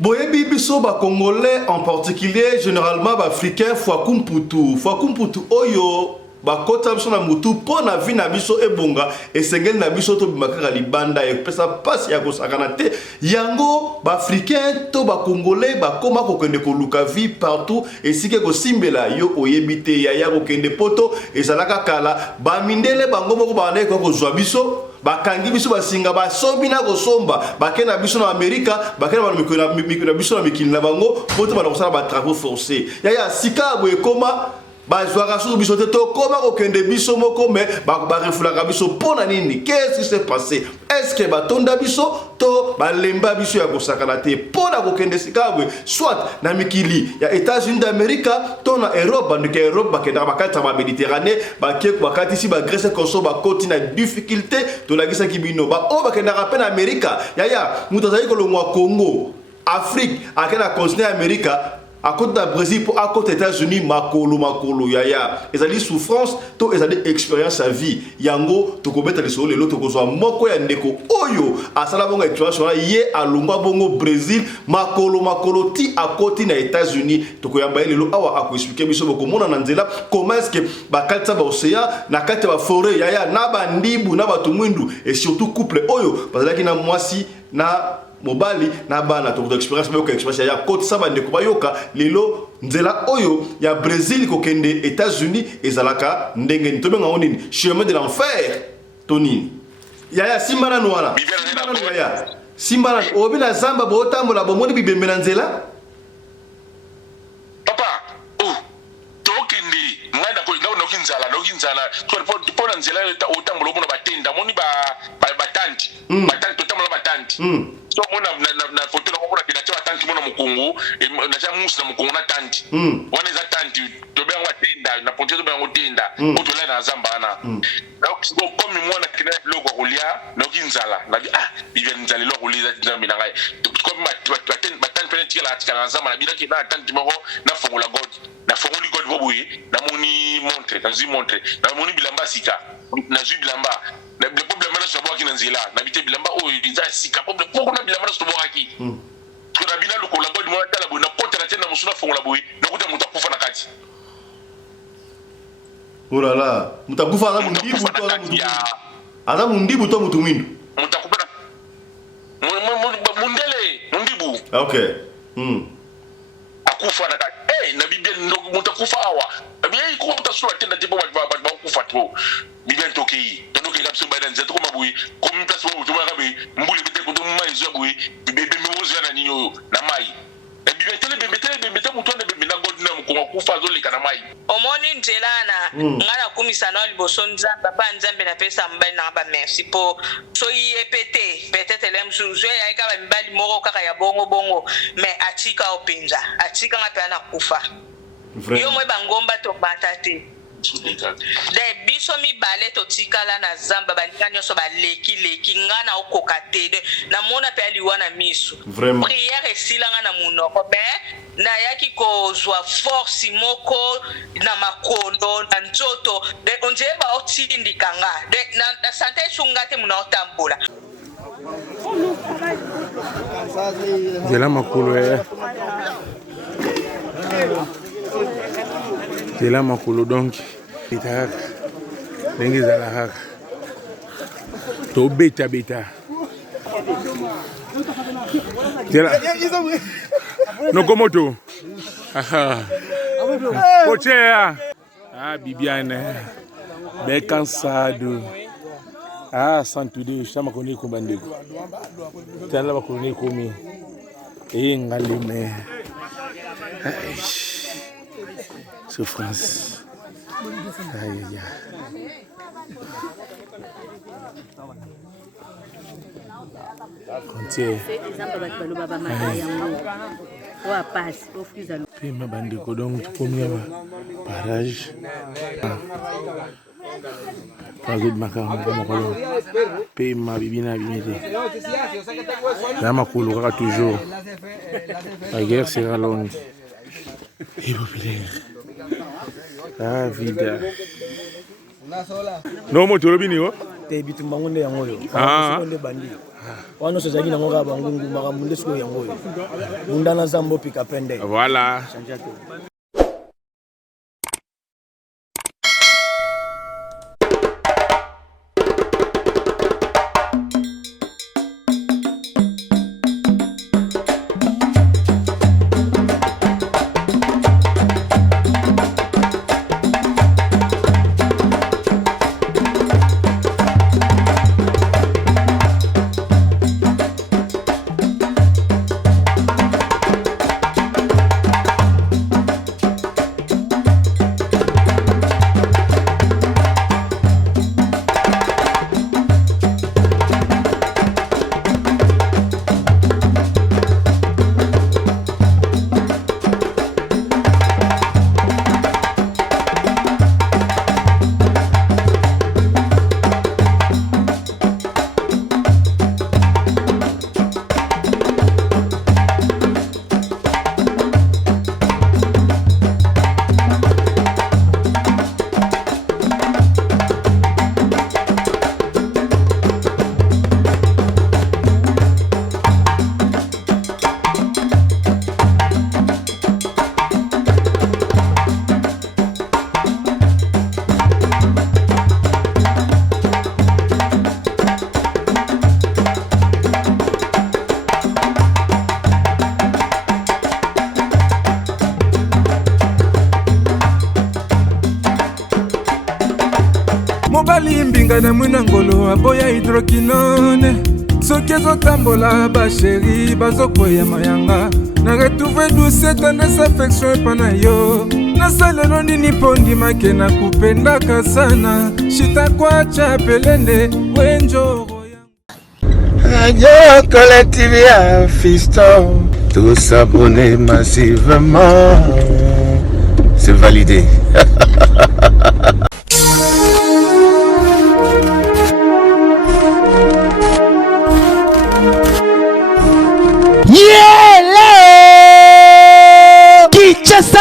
Boyebi biso ba Congolais en particulier, généralement ba Africains Fwakumputu oyo ba kota biso na mutu po na vi na biso ebonga esengeli na biso to bimakaka libanda e pesa pasi ya kosakana te yango ba Africains to ba Congolais ba koma ko kende ko luka vi partout esike ko simbela yo oyebite ya ko kende poto ezalaka kala ba mindele bango moko ba na ko zwa biso bakangi biso basinga basombi na kosomba bakena biso na Amerika bakena na biso na mikili na bango poto bana kosala ba travaux forcés ya sika boye koma bazwaka sur biso te to koma kokende biso moko me barefulaka biso pona nini qu'est-ce qui s'est passé est-ce que batonda biso to balemba biso ya kosakana te pona kokende sika boye soit na mikili ya États-Unis d'Amérique to na Europe ndike Europe bakenda bakata ba Méditerranée bakeko bakati si ba Grèce konso bakoti na difficulté to la gisa kibino ba o bakenda ka pe na Amerika ya mutazali kolongwa Congo Afrique akena continent Amerika à côté du Brésil pour à côté des États-Unis makolo yaya ezali souffrance to ezali expérience à vie yango to kobeta lesolo lelo to kozwa moko ya ndeko oyo asala bongo expérience ye alungwa bongo Brésil makolo ti à côté na États-Unis to koyamba lelo awa akuexpliquer biso boko mona na nzela comment est-ce que bakatsa ba océan na kati ba forêt yaya na bandibu na batumwindu et surtout couple oyo bazalaki na mwasi na mobali na bana to expérience ba expérience ya côte saba ndeko bayoka lelo nzela oyo ya Brésil ko kende États-Unis ezalaka ndenge ni to benga onini chemin de l'enfer tonini ya simbana noala simbana obina zamba botambola bomoni bibembe na nzela papa to kende ngada ko nokinzala to na nzela otambola bona batenda moni batanti batanti totambola batanti so mona na photo na mona kinacha tanti mona mukungu na cha musa mukungu na tanti wana za tanti to be ngwa tenda na ponte to be ngwa tenda otola na zambana na ko komi mona kina logo kulia na kinzala na bibia nzali logo kulia nzambi na ngai komi batanti pene tila atika na zambana bila kina tanti moko na fongola god na fongoli god bobuye na moni montre na zi montre na moni bilamba sika na zi bilamba na le problème na sobo akina nzela na bité bilamba o dinza sika problème poko na bilamba na sobo aki ko na bina luko la god mo tala bo na kota na tena musuna fongola boy na kuta mutakufa na kati oh là là mutakufa na mundibu to na mundibu ana mundibu to mutumindu mutakufa mundele mundibu okay akufa na kati na bibia ndo mutakufa awa bia ko mutasura tena tipo ba kufa to bibia toki kapso ba dans zeto ko mabuyi ko mi place mo to ba kabe mbuli bete ko to mai zo buyi bebe mi wozo na ninyo na mai e bibetele mutu na bebe na god na ko kufa zo lika na mai omoni njelana ngala kumisa na liboso nzamba pa nzambe na pesa mbali na ba merci po so yepete peut-être lem suzo ya ka ba mbali moko kaka ya bongo mais atika openza atika ngapa na kufa yo mo bangomba to batate de biso mi bale to tikala na zamba banika nyonso baleki ngana okokate de na mona pe aliwana miso prière esilanga na munoko be na yaki ko zwa force moko na makolo na nzoto de onjeba otindikanga de na sante sungate muna otambola Zela makolo Zela makolo donc itaka dengi zala haka to beta Zela no komoto Pochea Bibiane be cansado santo Deus chama koni kumbandiko tala bakoni komi ngalime souffrance aïe Pema bandiko donc premier barrage Pagod makam ko Pema bibina bimete La makulu kaka toujours La guerre sera longue et populaire vida No mo tolo bini te bitumba ngonde yango yo ngonde bandi wana so zaki nango ka bangungu makamunde siko yango yo bundana zambo pika pende voilà mobali mbinga na mwina ngolo aboya hydroquinone soki ezotambola basheri bazokwea mayanga na retrouve douce tendresse affection epa na yo nasalelo nini mpo ndimake na kupendaka sana shitakwacha pelende wenjoro Radio Collectivia Fiston, tous s'abonner massivement, c'est validé. Kinshasa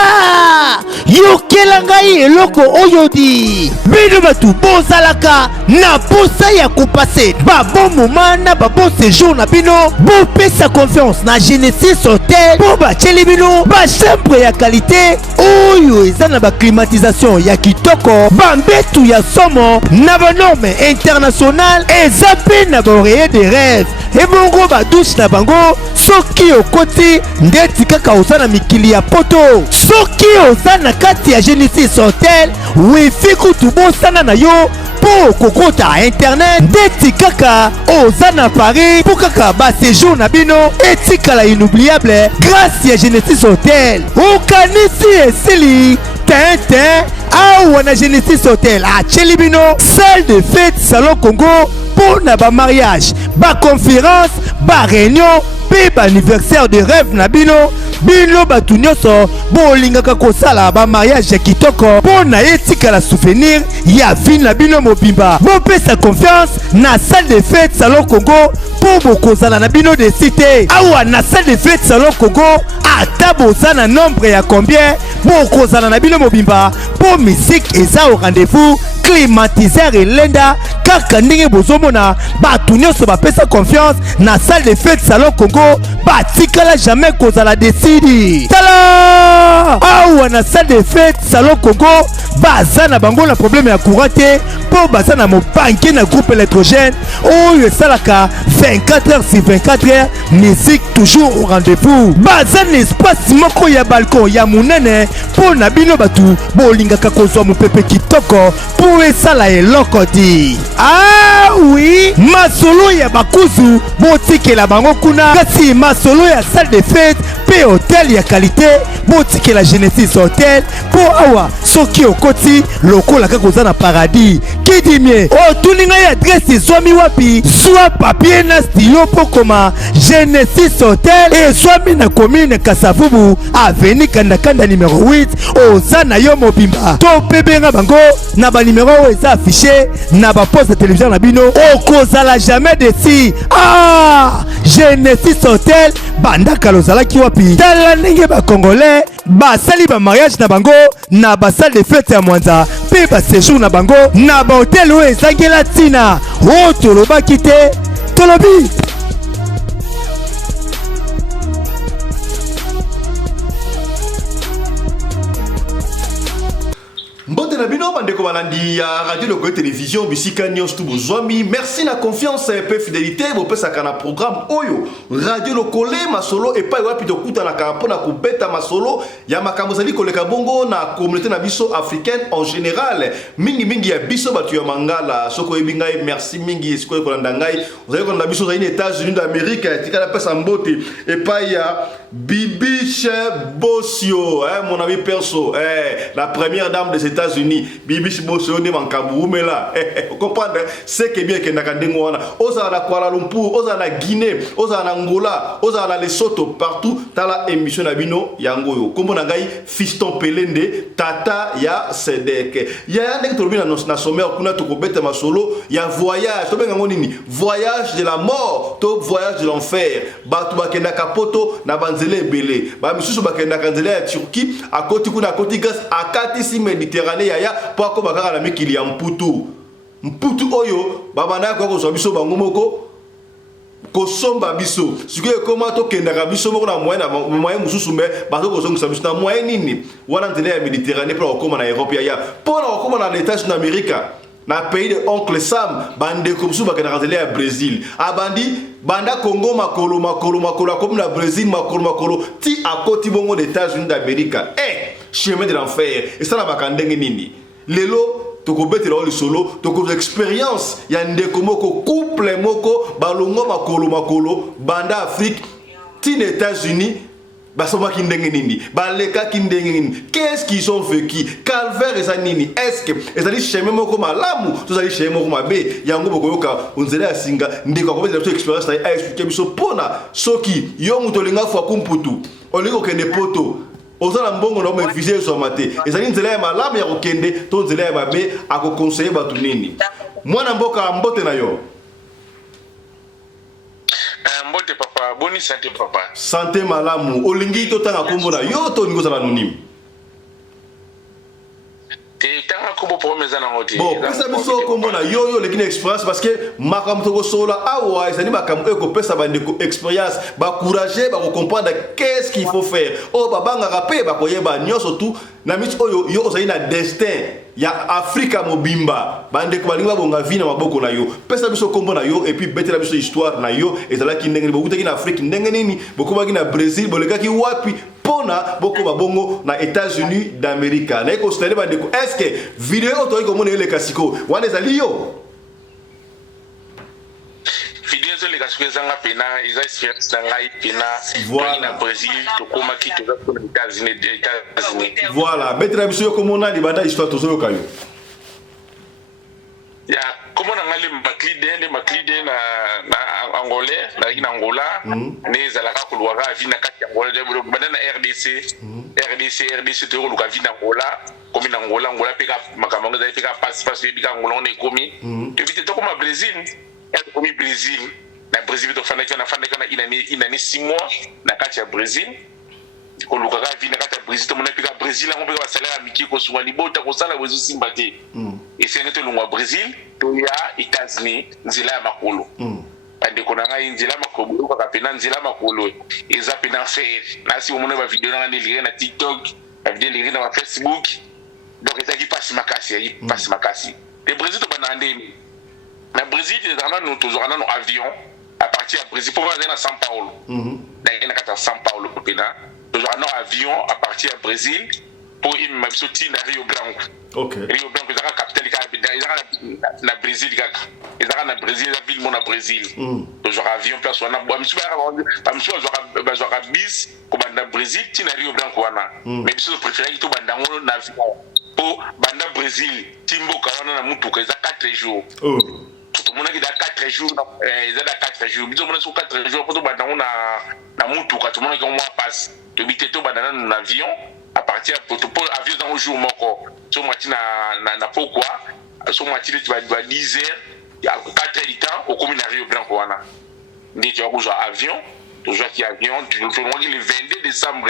yokela ngai eloko oyodi bino batu bozalaka na posa ya kopase babon moma na babon séjour na bino bopesa confiance na Genesis Hotel po batieli bino bachambre ya qualité oyo eza na baclimatisation ya kitoko bambetu ya somo na banorme internationale eza mpe na baoreiller de rêve ebongo badouche na bango soki okoti ndeti kaka oza na mikili ya poto soki oza na kati ya Genesis Hotel wifi kutu bosana na yo po kokota internet ndeti kaka oza na Paris po kaka baséjour na bino etikala inoubliable grâce ya Genesis Hotel okanisi esili tintin awa na Genesis Hotel atieli bino salle de fête salon Congo pour na ba mariage ba conférence ba réunion pe ba anniversaire de rêve na bino batu nyonso bolingaka kosala ba mariage ya kitoko po na etikala souvenir ya vie na bino mobimba bopesa confiance na salle de fête salon Congo po bokozala na bino de cité awa na salle de fête salon Congo ata boza na nombre ya combien bokozala na bino mobimba po musique eza au rendez-vous climatiseur elenda kaka ndenge bozomona batu nyonso bapesa confiance na salle de fête salon Congo batikala jamais kozala desidi tala awa na salle de fête salon Congo baza na bango na problème ya courant te po baza na mobanke na groupe électrogène oyo esalaka 24 heures sur 24 heures musique toujours au rendez-vous baza na espace moko ya balcon ya munene po na bino batu bolingaka kozwa mopepe kitoko po esala eloko di ah oui masolo ya bakuzu botikela bango kuna kasi masolo ya salle de fête pe hotel ya qualité botikela Genesis Hotel po awa soki okoti lokola kaka oza na paradis kidimie otuninga ya adresse ezwami wapi zwa papier na stylo po koma Genesis Hotel ezwami na commune Kasavubu avenue Kandakanda numéro 8 oza na yo mobimba to pebenga bango na ba numéro oyo eza affiché na ba poste de télévision na bino okozala jamais desi ah Genesis Hotel bandaka lozalaki wapi epi tala ndenge bacongolais basali bamariage na bango na basale de fete ya mwanza mpe baséjour na bango na bahotel oyo ezangela ntina oyo tolobaki te tolobi. Mbote na bino bandeko balandi ya radio Lokoyo télévision bisika nyonso tu bozwami. Merci na confiance et fidélité bopesaka na programme oyo radio Lokole masolo epai wapi tokutanaka mpona kobeta masolo ya makambo ezali koleka bongo na communauté na biso africaine en général. Mingi ya biso batu ya mangala soko yebi ngai merci mingi esiko kolanda ngai ozali kolanda biso ozali na États-Unis d'Amérique tikala pesa mbote epai ya Bibiche Bossio, mon ami perso, la première dame des États-Unis. Bibiche Bossio, on est en Kaboumela. Vous comprenez? C'est que bien que Nakandengwana, osa na Kuala Lumpur, osa na Guinée, osa na Angola, osa na Lesotho, partout, t'as la émission Nabino Yangoyo. Comme on a gagné Fiston Pelende, Tata ya Sedek. Ya un truc na sommaire, kuna to kobeta masolo, ya voyage, to benga ngonini, voyage de la mort, to voyage de l'enfer. Batu bakenda kapoto na banzele belé. Ba misusu bakenda kanzele ya Turquie, à côté kuna côté grâce à katisi Méditerranée yaya, pour ko bakaka na mikili ya Mputu. Mputu oyo, babana ko ko so biso bango moko. Kosomba biso sikoyo koma to kendaka biso moko na moyen mususu me bato kozongisa biso na moyen nini wana nzela ya Méditerranée pour okoma na Europe ya pour okoma na États-Unis d'Amérique na pays de oncle Sam bande comme sous bakana nzela ya Brésil abandi banda Congo makolo comme na Brésil makolo ti à côté bongo des États-Unis d'Amérique chemin de l'enfer et ça na bakandenge nini lelo toko betela oli solo toko expérience ya ndeko moko couple moko balongo makolo banda Afrique tin États-Unis basoma kindenge nini baleka kindenge nini qu'est-ce qu'ils ont vécu calvaire eza nini est-ce que ezali chemin moko malamu tozali chemin moko mabe yango bokoyoka onzela ya singa ndeko ko betela expérience na expliquer biso pona soki yo muto linga fwa kumputu olingo kende poto ozala mbongo na me viser so mate ezali nzela ya malamu ya kokende to nzela ya babe akokonseiller batu nini mwana mboka mbote na yo mbote papa boni santé papa santé malamu olingi to tanga kombo na yo to ningo za anonyme tanga kombo pour meza na ngoti bon pesa biso kombo na yo lekine expérience parce que makambo to sola awa ezali makambo eko pesa bandeko expérience ba courager ba comprendre qu'est-ce qu'il faut faire oh babanga rapé ba koyeba nyoso tout na mit oyo yo ozali na destin ya Afrika mobimba bandeko balinga bonga vina maboko na yo pesa biso kombo na yo et puis betela biso histoire na yo ezalaki ndenge bokutaki na Afrique ndenge nini bokomaki na Brésil bolekaki wapi pona boko babongo na États-Unis d'Amérique na eko stade bandeko est-ce que vidéo to iko mona ele kasiko wana ezali yo vidéo zo le kasiko ezanga pena eza expérience na ngai pena voilà na Brésil to koma ki to za na États-Unis voilà betela biso yo komona ni banda histoire to zo yoka yo ya comment on a les maklide na angolais na Angola ne zalaka kulwaka vina kati Angola banana RDC to luka vina Angola comme na Angola peka makambo za peka passe bika Angola on est commis et vite to comme Brésil et comme Brésil na Brésil to fana kana inani 6 mois na kati ya Brésil koluka vina kati ya Brésil to mona peka Brésil on peka salaire miki ko suwa libota ko sala wezo simbate et c'est notre longwa Brésil to ya États-Unis nzela ya makolo ande kona ngai nzela makolo ko kapena nzela makolo eza pena faire na si omona ba vidéo na lire na TikTok ba vidéo lire na Facebook donc eza ki passe makasi le Brésil to banande na Brésil nous toujours na no avion à partir de Brésil pour aller à São Paulo na kata São Paulo popena toujours na avion à partir de Brésil pour il m'a sorti na Rio Branco. OK. Rio Branco c'est la capitale na Brésil kaka. Ezaka na Brésil la ville mon na Brésil. Toujours avion personne na monsieur ba joa bis comme na Brésil ti na Rio Branco wana. Mais biso préféré to bandango na avion pour banda Brésil timboka wana na mutuka eza 4 jours. Tout le monde qui da 4 jours eza da 4 jours. Biso mona sur 4 jours pour to bandango na mutuka tout le monde qui on passe. To biteto bandana na avion à partir pour avion dans un jour moko so mati na pourquoi so mati tu vas 10 heures il y a 4 heures du temps au communal Rio Branco wana ndi tu vas avion toujours qui avion, le 22 décembre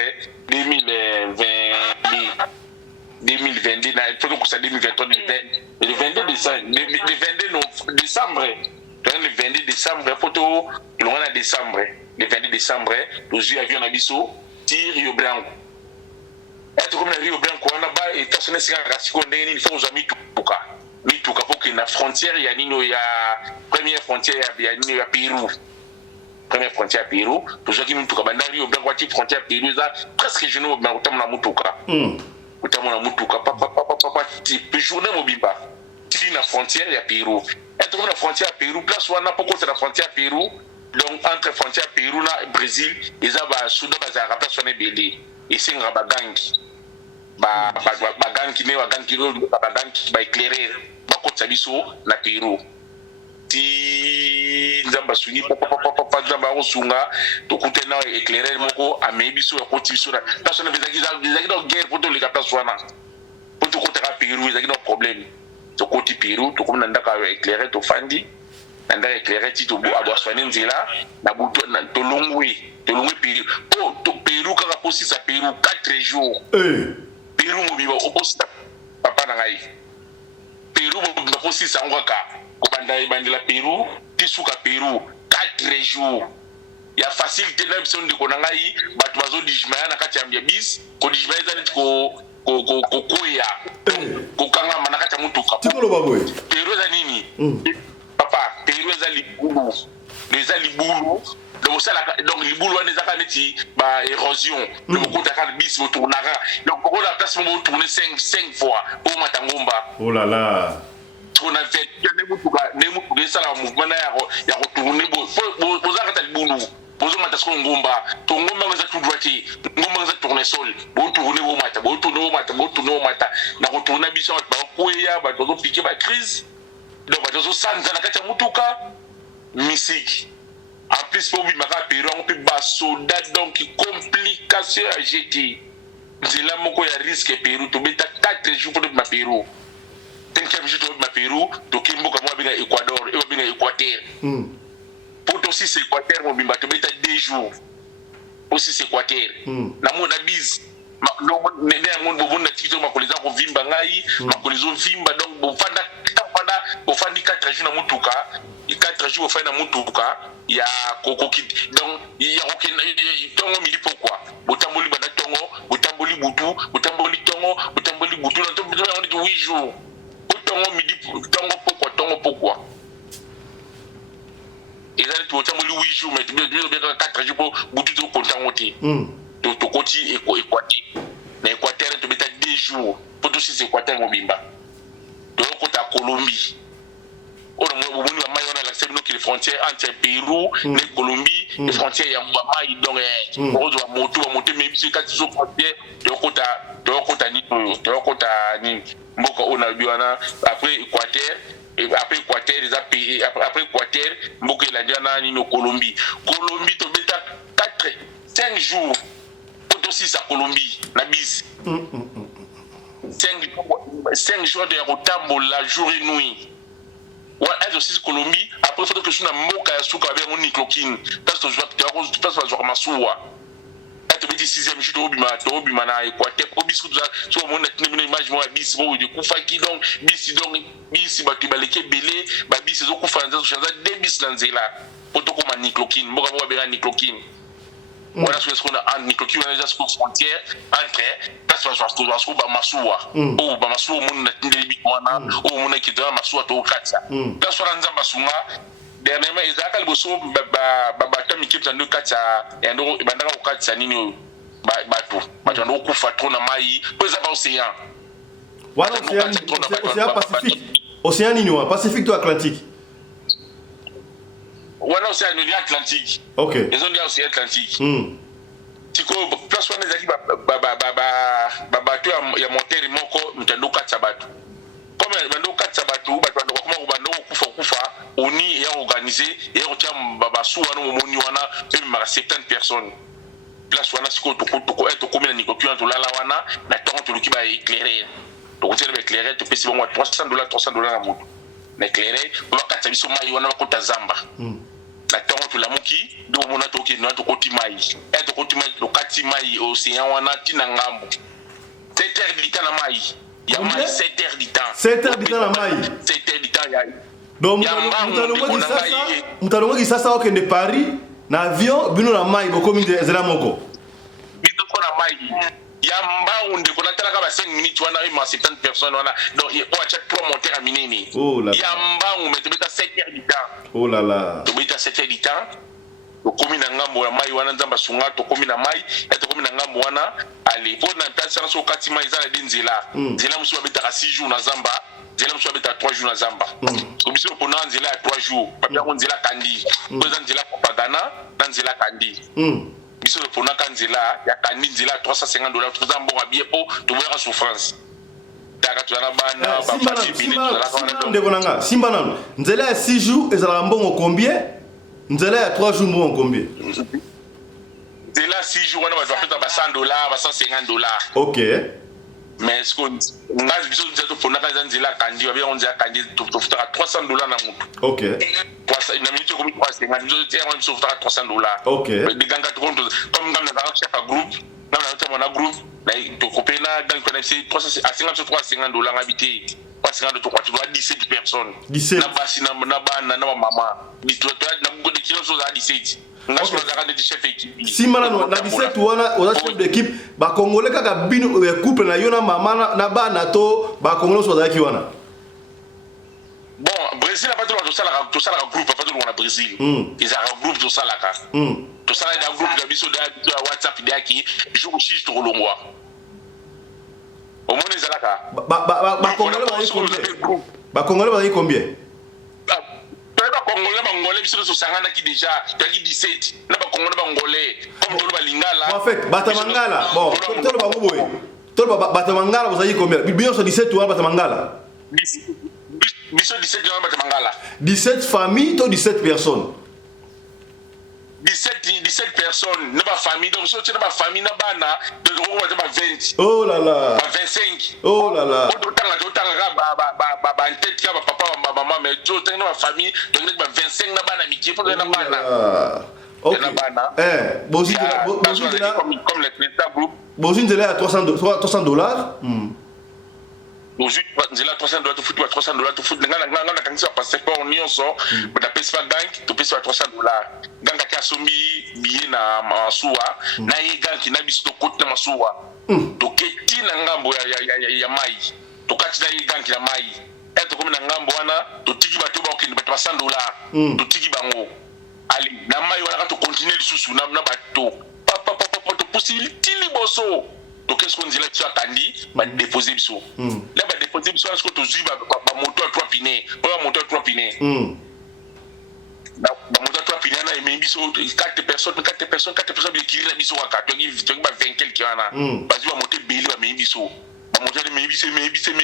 2022, il faut que ça 2023, le 22 décembre, le 22 décembre, le 22 décembre, photo, le 1 décembre, le 22 décembre, nous avions un abisso, Rio Branco. Et comme le Rio Branco, on a bas et personne ne s'est rassis qu'on est il faut aux amis tout cas pour que la frontière, il y a une première frontière, il y a Pérou. Première frontière Pérou, toujours qui nous tout cas, Rio Branco, frontière Pérou, presque genou, mais autant la moutuka. Autant la moutuka, papa, journée mobimba. Si la frontière, il y a Pérou. Et comme la frontière Pérou, place où on a pourquoi c'est la frontière Pérou, donc entre frontière Pérou et Brésil, ils ont Soudan, ils ont personne belé. Et c'est un rabagangi. Bagangi, ba éclairer, ba côté biso na Pérou. Si nzamba suni papa nzamba osunga to kutena éclairer moko amebiso ya côté biso na personne bezaki dans guerre pour to les place wana. Pour to côté Pérou, ils ont un problème. To côté Pérou, to comme ndaka éclairer to fandi. Nanda éclairer ti to abo soigner nzela na buto na to longwe Pérou. Oh, to Pérou quand la poste à Pérou 4 jours. Pérou mobiba opposite papa na ngai. Pérou mobiba poste à ngwaka. Ko banda la Pérou, tisuka Pérou 4 jours. Ya facilité na bison de konangai, batu bazo dijmaya na kati ya mbis, ko dijmaya zali ko koya. Ko kanga manakata mutuka. Tikolo baboy. Pérou za nini? Papa, Pérou za libulu. Les alibulu. Donc ça donc libulu wana ezaka neti ba érosion. Le kota ka bis mo tournara. Donc pour la place mo tourner 5 fois au matangomba. Oh là là. On a fait ne ça la mouvement ya retourner bo za ka libulu. Bozo mata ko ngomba. To ngomba ngaza tout droitier. Ngomba ngaza tourner sol. Bo tourner bo mata. Na retourner biso ba koya ba dozo piquer ba crise. Donc ba dozo sanza na kati ya mutuka. Misiki. En plus, pour vivre à Pérou, on peut pas soldat donc complication à jeter. C'est là où il y a risque Pérou. Tu mets 4 jours pour ma Pérou. 5e jour pour ma Pérou. Tu Kimbo comme moi bien Équateur et bien Équateur. Pour toi aussi c'est Équateur, mon bimba tu mets 2 jours. Aussi c'est Équateur. Na mon abise. Ne mon bon na tito ma koleza ko vimba ngai, ma kolezo vimba donc bon fanda 4 jours na mutuka. 4 jours au fin de mutuka il y a kokoki donc il y a aucun tongo midi pourquoi botamboli bana tongo botamboli butu botamboli tongo botamboli butu na tongo on dit 8 jours tongo midi tongo pourquoi et là tu botamboli 8 jours mais tu bien 4 jours pour butu to kontangote to koti Équateur na Équateur tu mets 2 jours pour tout c'est Équateur mobimba to kota Colombie. On a les frontières entre Pérou, la Colombie, les frontières il y a Mbaï donc on doit monter même si quand ils ont frontières de côté ni Mboka on a biana après Équateur et après Équateur les pays après Équateur Mboka la ni Colombie tu mets 5 jours pour aussi sa Colombie la bise 5 jours de rotambo la jour et nuit. Ouais, aussi Colombie, après il faut que je sois moka ya suka avec mon niclokine. Parce que je vais jouer ma soua. Et tu me dis 6e jour to bima na Équateur, ko bisu so mon na image moi bis bo de kufa ki donc bis ba tu baleke belé, ba bis zo kufa nza chanza de bis lanzela. Poto ko ma niclokine, moka mo ba niclokine. Voilà ce qu'on a en niclokine on a déjà frontière entre parce que je suis ba masuwa ou ba masuwa mon na tindeli wana ou mon na kidwa masuwa to katsa da so ranza basunga dernièrement ezaka liboso ba tami kipta ndo katsa endo bandaka ko katsa nini batu ndo kufa to na mai pesa ba océan wala océan Pacifique océan nini wa Pacifique to Atlantique wala océan Atlantique OK ils ont dit océan Atlantique tiko place wana ezaki bato ya moteur moko mtando katsa bato comme bando katsa bato bando kuma bando kufa oni ya organiser et on tient babasu wana momoni wana même 70 personnes place wana siko to comme na nikokiwa to lala wana na tongo to luki ba éclairer to kotsela ba éclairer to pesi bango $300 na moto na éclairer ba katsa biso mai wana ko ta zamba la tango tolamuki do mona toke no to kotimai et to kotimai to katimai océan wana tina ngambo 7 heures du temps na mai ya mai 7 heures du temps 7 heures du temps na mai 7 heures du temps ya donc mutalongoki sasa okende Paris na avion bino na mai bokomi ezela moko bino ko na mai ya mbaunde kuna talaka ba 5 minutes wana ma 70 personnes wana donc il faut acheter 3 moteurs à minini oh là ya mbaunde metebeta 7 heures du temps oh là là tobeta 7 heures du temps tokomi na ngambo ya mai wana nzamba sunga tokomi na mai et tokomi na ngambo wana ali po na place na so kati mai za na denzela nzela musu babeta 6 jours na zamba nzela musu babeta 3 jours na zamba so biso pona nzela ya 3 jours papia ko nzela kandi ko nzela propaganda na nzela kandi biso le pona kanzela ya kandi nzela $350 tuzambo bien po to boya souffrance taka tuna bana ba fasi bini tuna simba nano nzela ya 6 jours ezala mbongo combien nzela ya 3 jours mbongo combien nzela 6 jours wana ba $100 ba $150 OK mais ce qu'on ngas biso nzela pona kanzela kandi ba bien nzela kandi to futaka $300 na mutu OK na minute comme 350 biso tiens on se futaka $300 OK de ganga to compte comme ngam na chef a groupe na groupe na to kopena dans le c'est $350 ngabité pas 50 to kwatu 17 personnes 17 na basi na bana na mama bito na go de kilo so za 17 ngaso na zaka de chef équipe simana na 17 wana oza chef d'équipe ba congolais kaka bino couple na yo na mama na bana to ba congolais so za ki wana bon Brésil a pas tout ça la groupe pas tout na Brésil ils ont groupe tout ça là ka tout ça là groupe de biso da WhatsApp daki jour chiche to longwa au moins les alaka ba congolais ba combien ba congolais biso so sangana ki déjà taki 17 na ba congolais comme to ba lingala en fait batamangala bon to ba ngoboy to ba batamangala vous avez combien bien sur 17 ou batamangala biso 17 gens batamangala 17 familles to 17 personnes 17 personnes na ba famille donc so tina ba famille na bana de ko ba 20 oh là là ba 25 oh là là to tanga ba tête ka ba papa ba maman mais to tanga ba famille donc ba 25 na bana miki pour na bana OK bosi comme le président groupe bosi de là à $300 aujourd'hui nzela $300 to futu $300 to futu ngana kanisa passeport nyonso ba pesa bank to pesa $300 ganga ka sombi biye na masuwa na ye ganki na biso to kote na masuwa to keti na ngambo ya mai to kati na ye ganki na mai eto komi na ngambo wana to tiki bato ba okende bato $100 to tiki bango ali na mai wana to continuer lisusu na bato papa to possibilité liboso donc qu'est-ce qu'on dit là tu as kandi ba déposer biso là ba déposer biso est-ce que tu zui ba moto à 3 pinés pas moto à 3 pinés ba moto à 3 pinés na et biso 4 personnes bien qui la biso ka to ba 20 quelques ana ba zui ba moto belé ba biso ba moto de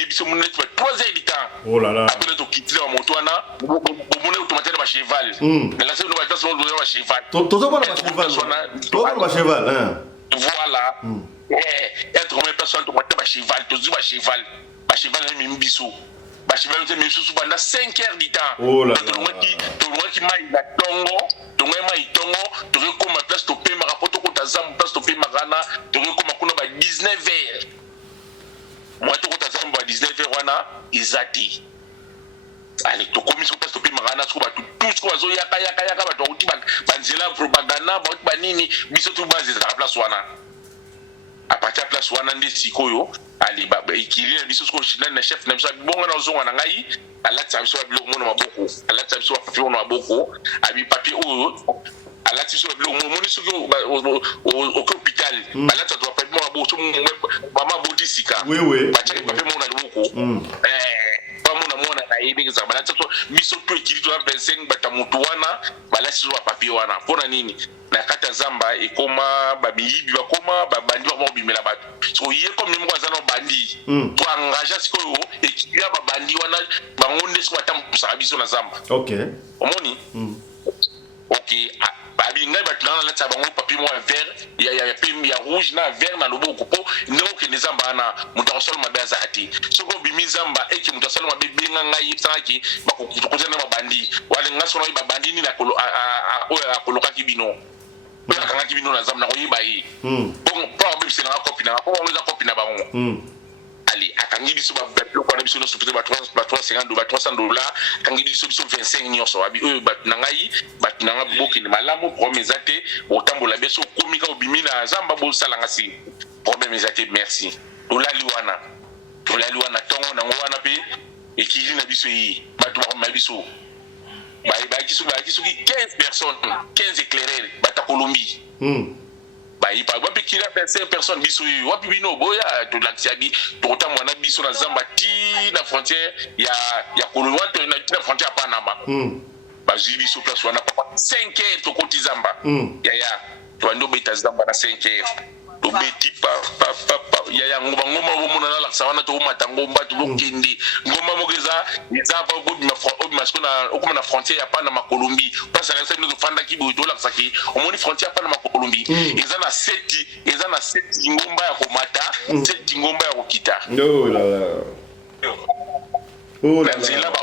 biso mon net 3 heures du temps oh là là après to quitter ba moto ana bo mon automatique ba cheval mais là c'est nous va faire ba cheval to ba cheval hein voilà être comme personne to mata ba cheval to zu ba cheval na mimbiso ba cheval te mimbiso pendant 5 heures du temps oh là to ngaki mai na tongo to ngai mai tongo to ko ma place to pe ma rapport ko tazam place to pe magana to ko ma kuna ba 19 heures moi to ko tazam ba 19 heures wana izati allez to komi so place to pe magana ko ba tout ko zo yaka ba to uti ba nzela propaganda ba nini biso to base za place wana à partir de place wana ndi sikoyo ali ba ikili na biso ko shina na chef na biso bonga na zonga na ngai ala tsabiso ba bilo mona maboko ala tsabiso ba papier mona maboko abi papier o ala tsabiso ba bilo mona siko au hôpital ala tsabiso ba papier mona maboko mama bodisika oui ba tsabiso papier mona maboko ba mona na yebe za bala tsabiso biso to ikili to 25 batamutu wana bala tsabiso ba papier wana pona nini na kata zamba ekoma babiyibi bakoma babandi ba mobimela bato so ye comme ni moko azana bandi to engagea sikoyo ekipi ya babandi wana bango nde siko atambusa biso na zamba OK omoni ok abi ngai batuna na tsa bango papier mo vert ya rouge na vert na loboko po ndeko ke nzamba na mutasol mabe azati soko bimi zamba eki mutasol mabe benga ngai yipsaki bakukuza na mabandi wale ngasona babandi ni na koloka kibino ba kanga kibino na zamba na koyiba yi bon pa bibi sena copine na ko ngeza copine na bango ali akangi biso ba kwa biso no supete ba 350 ba $300 akangi biso 25 nyonso abi oyo batunangai batunanga boki ni malamu promesse ate otambola biso komika obimi na zamba bo salanga si promesse ate merci olali wana tongo na ngwana pe ekili na biso yi batu ba biso ba kisu 15 personnes 15 éclaireurs bata Colombie il parle pas qu'il a fait 5 personnes biso wapi bino boya to laksiabi to otamwa na biso na zamba ti na frontière ya Colombie na frontière Panama ba jibi so place wana papa 5 to koti zamba ya to ando beta zamba na 5 to beti pa ya ngoma bomona na laksa wana to mata ngomba to lokindi ngoma mogeza nzapa bobi maskona okuma na frontière ya Panama Colombie parce que ça nous fanda ki bo to laksa ki omoni frontière Panama Colombie eza na 7 ngomba ya komata 7 ngomba ya kokita oh la la oh la la ba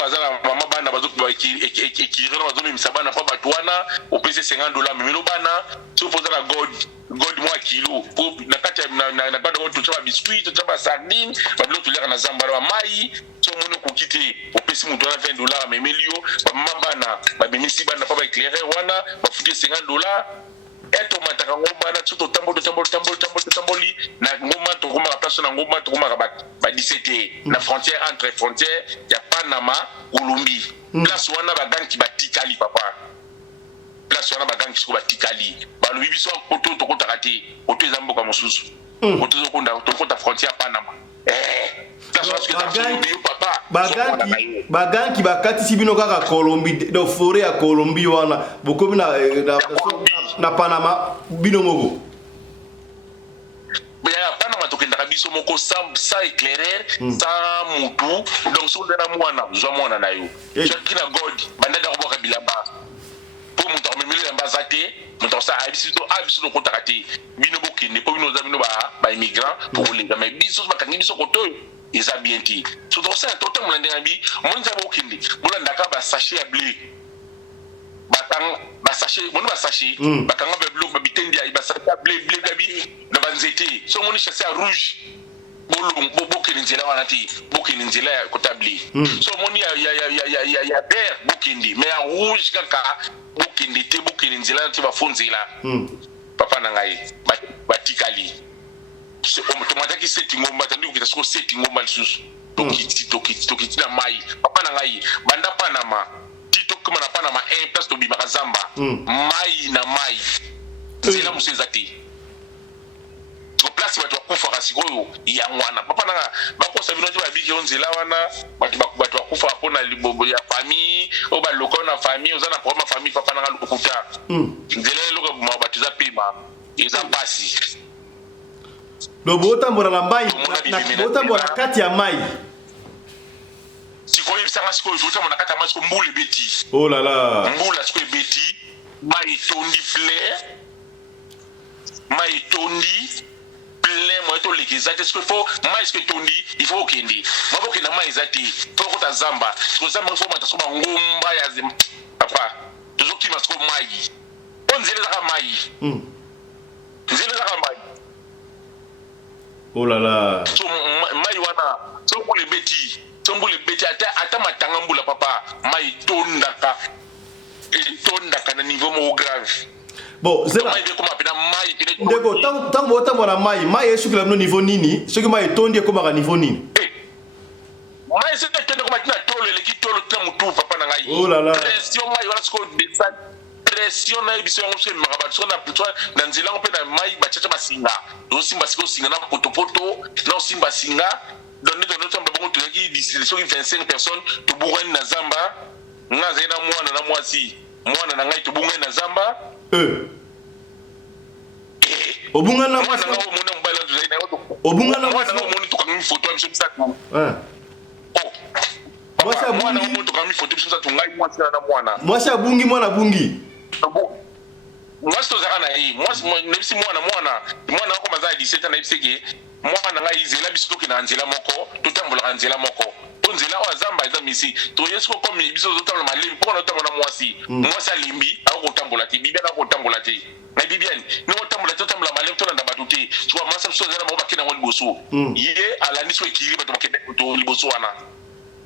bazala mama bana bazo ekirero bazo mimisa bana pa batwana opese $50 mimelo bana so poza na god mo kilo po na kati na bana wotu tsa biscuit tsa ba sardine babilo tuleka na zambara mai so mono kokite opese mutu na $20 memelio ba mama bana ba bimisi bana pa ba éclairer wana ba futi $50 eto mataka ngoma na tsuto tamboli na ngoma to ngoma place na ngoma to ngoma ba 17 na frontière entre frontière ya Panama Colombie place wana ba ganki batikali papa place wana ba ganki ko batikali ba lo bibiso koto to kota kati koto ezamboka mosusu koto zo konda to kota frontière Panama baganki bakatisi bino kaka Colombie do forêt ya Colombie wana bokomi na Panama bino moko ya Panama tokendaka biso moko sans éclaireur sans mutu donc so dana mwana zwa mwana na yo soki na god bandada ko boka bilamba po mutu amemeli lamba zate mutu sa abiso no kota kati bino bokende po bino za bino ba immigrant pour les mais biso bakangi biso koto eza bien ti so donc ça totem mulanda bi monza bokende mulanda ka ba sachet ya blé ba sachet moni ba sachet bakanga ba blé ba bitendi ba sachet blé gabi na banzete so moni chasse à rouge bokende nzela wana ti bokende nzela ya kotabli so moni ya vert bokende mais ya rouge kaka bokende te bokende nzela ti ba fonzela papa na ngai batikali so omataki setting ngomba tandi ukita so setting ngomba lisusu tokiti na mai papa na ngai banda Panama tito kuma na Panama 1 place to bimaka zamba mai na mai nzela musezati to place watu wakufa kasikoyo ya mwana papa na bakosa bino to babiki onzela wana watu wakufa pona libobo ya famille oba lokona na famille ozana problème famille papa na lukuta nzela loka mabatu za pema eza pasi lobo tambola na mai na tambola kati ya mai sikoyo bisanga sikoyo zotamona kati ya mai siko mbule beti oh la la mbula sikoyo beti mai tondi plein moi to lekizate sikoyo fo mai sikoyo tondi il faut okende mabo kenda mai zati to kota zamba sikoyo zamba fo mata soma ngomba ya zim papa tozoki masiko mai onzele za mai nzele za mai oh la la so mai wana so mbule beti ata matanga mbula papa mai tondaka na niveau mo grave bon c'est là mai ko mapina mai ndeko tango botambola mai esukila no niveau nini soki mai tondi ekomaka niveau nini mai c'est tende ko matina tolo eleki tolo ta mutu papa na ngai oh la la pression mai wana sko descend pression na biso yango se makaba so na puto na nzela ko pe na mai bachacha basinga do simba siko singa na potopoto na simba singa donné de notre bongo to yaki d'ici 25 personnes to bugani na zamba nga zaina mwana na mwasi mwana na ngai to bugani na zamba obunga na mwana na mwana mbala to zaina obunga na mwana na mwana to kangi photo ya biso bisatu mwana moto kami photo biso za tungai mwasi na mwana mwasi abungi mwana bungi mwasi tozaka na ye mwasi nebisi mwana ako maza 17 ans nebisi ke mwana ngai nzela biso tokenda nzela moko totambolaka nzela moko to nzela oyo azamba eza misi toye siko komi biso totambola malembi mpo na otambola mwasi alembi akotambola te bibiani akotambola te na bibiani ni otambola te otambola malembi tolanda bato te soka masa biso eza na bango bakenda yango liboso ye alandi so ekili bato bakende liboso wana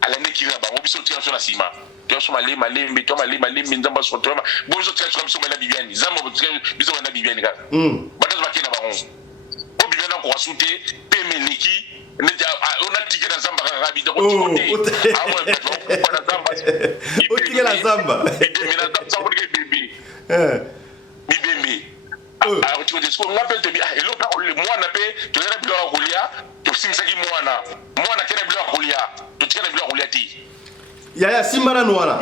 alandi ekili na bango biso tika biso na nsima toyaso malembi to malembi nzamba so to bozo tika biso na bibiani zamba biso na bibiani kaka bato bakenda bango o bibiani ko asute pe meleki on a tigé la zamba rabi donc côté ah ouais on a zamba on tigé la zamba mais la zamba ça veut dire bébé bébé ah tu veux dire ce qu'on appelle bébé et l'autre le moi na pe tu as bien roulia tu simsa ki moi na kena bien roulia tu tigé bien roulia ti ya simbana noana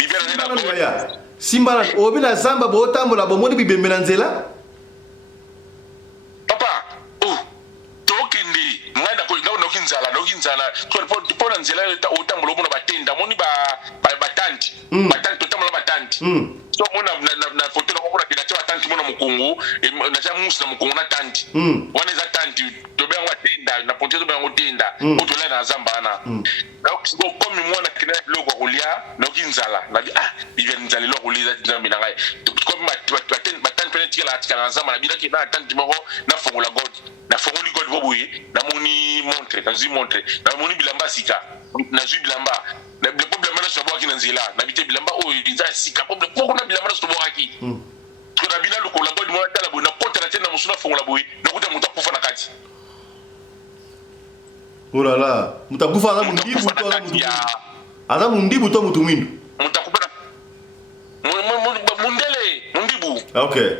simbana obi na zamba bo tambola bo moni bibembe na nzela papa oh tokindi nokinzala pona nzela otambola omona batenda moni batanti totambola batanti so mona na foto na kokona kina batanti mona mokongo na musi na mokongo na tanti wana eza tanti tobenga batenda na ponte tobenga tenda otola na zambana donc comme mwana kina biloko kolia nokinzala na bibia nzala lo kolia nzambe na ngai comme batanti pene tika la tika na zamba na bilaki na tanti moko na fongola god na fongoli god bobuye na moni montre na moni bilamba sika na zui bilamba na problème na so boaki na nzela na bité bilamba o iza sika problème poko na bilamba na so boaki to na bina lokola god mo tala bo na kota na tena musuna fongola boye na kuta mutakufa na kati oh là là mutakufa na mundibu to na mutu ada mundibu to mutu mwindu mutakufa mundibu okay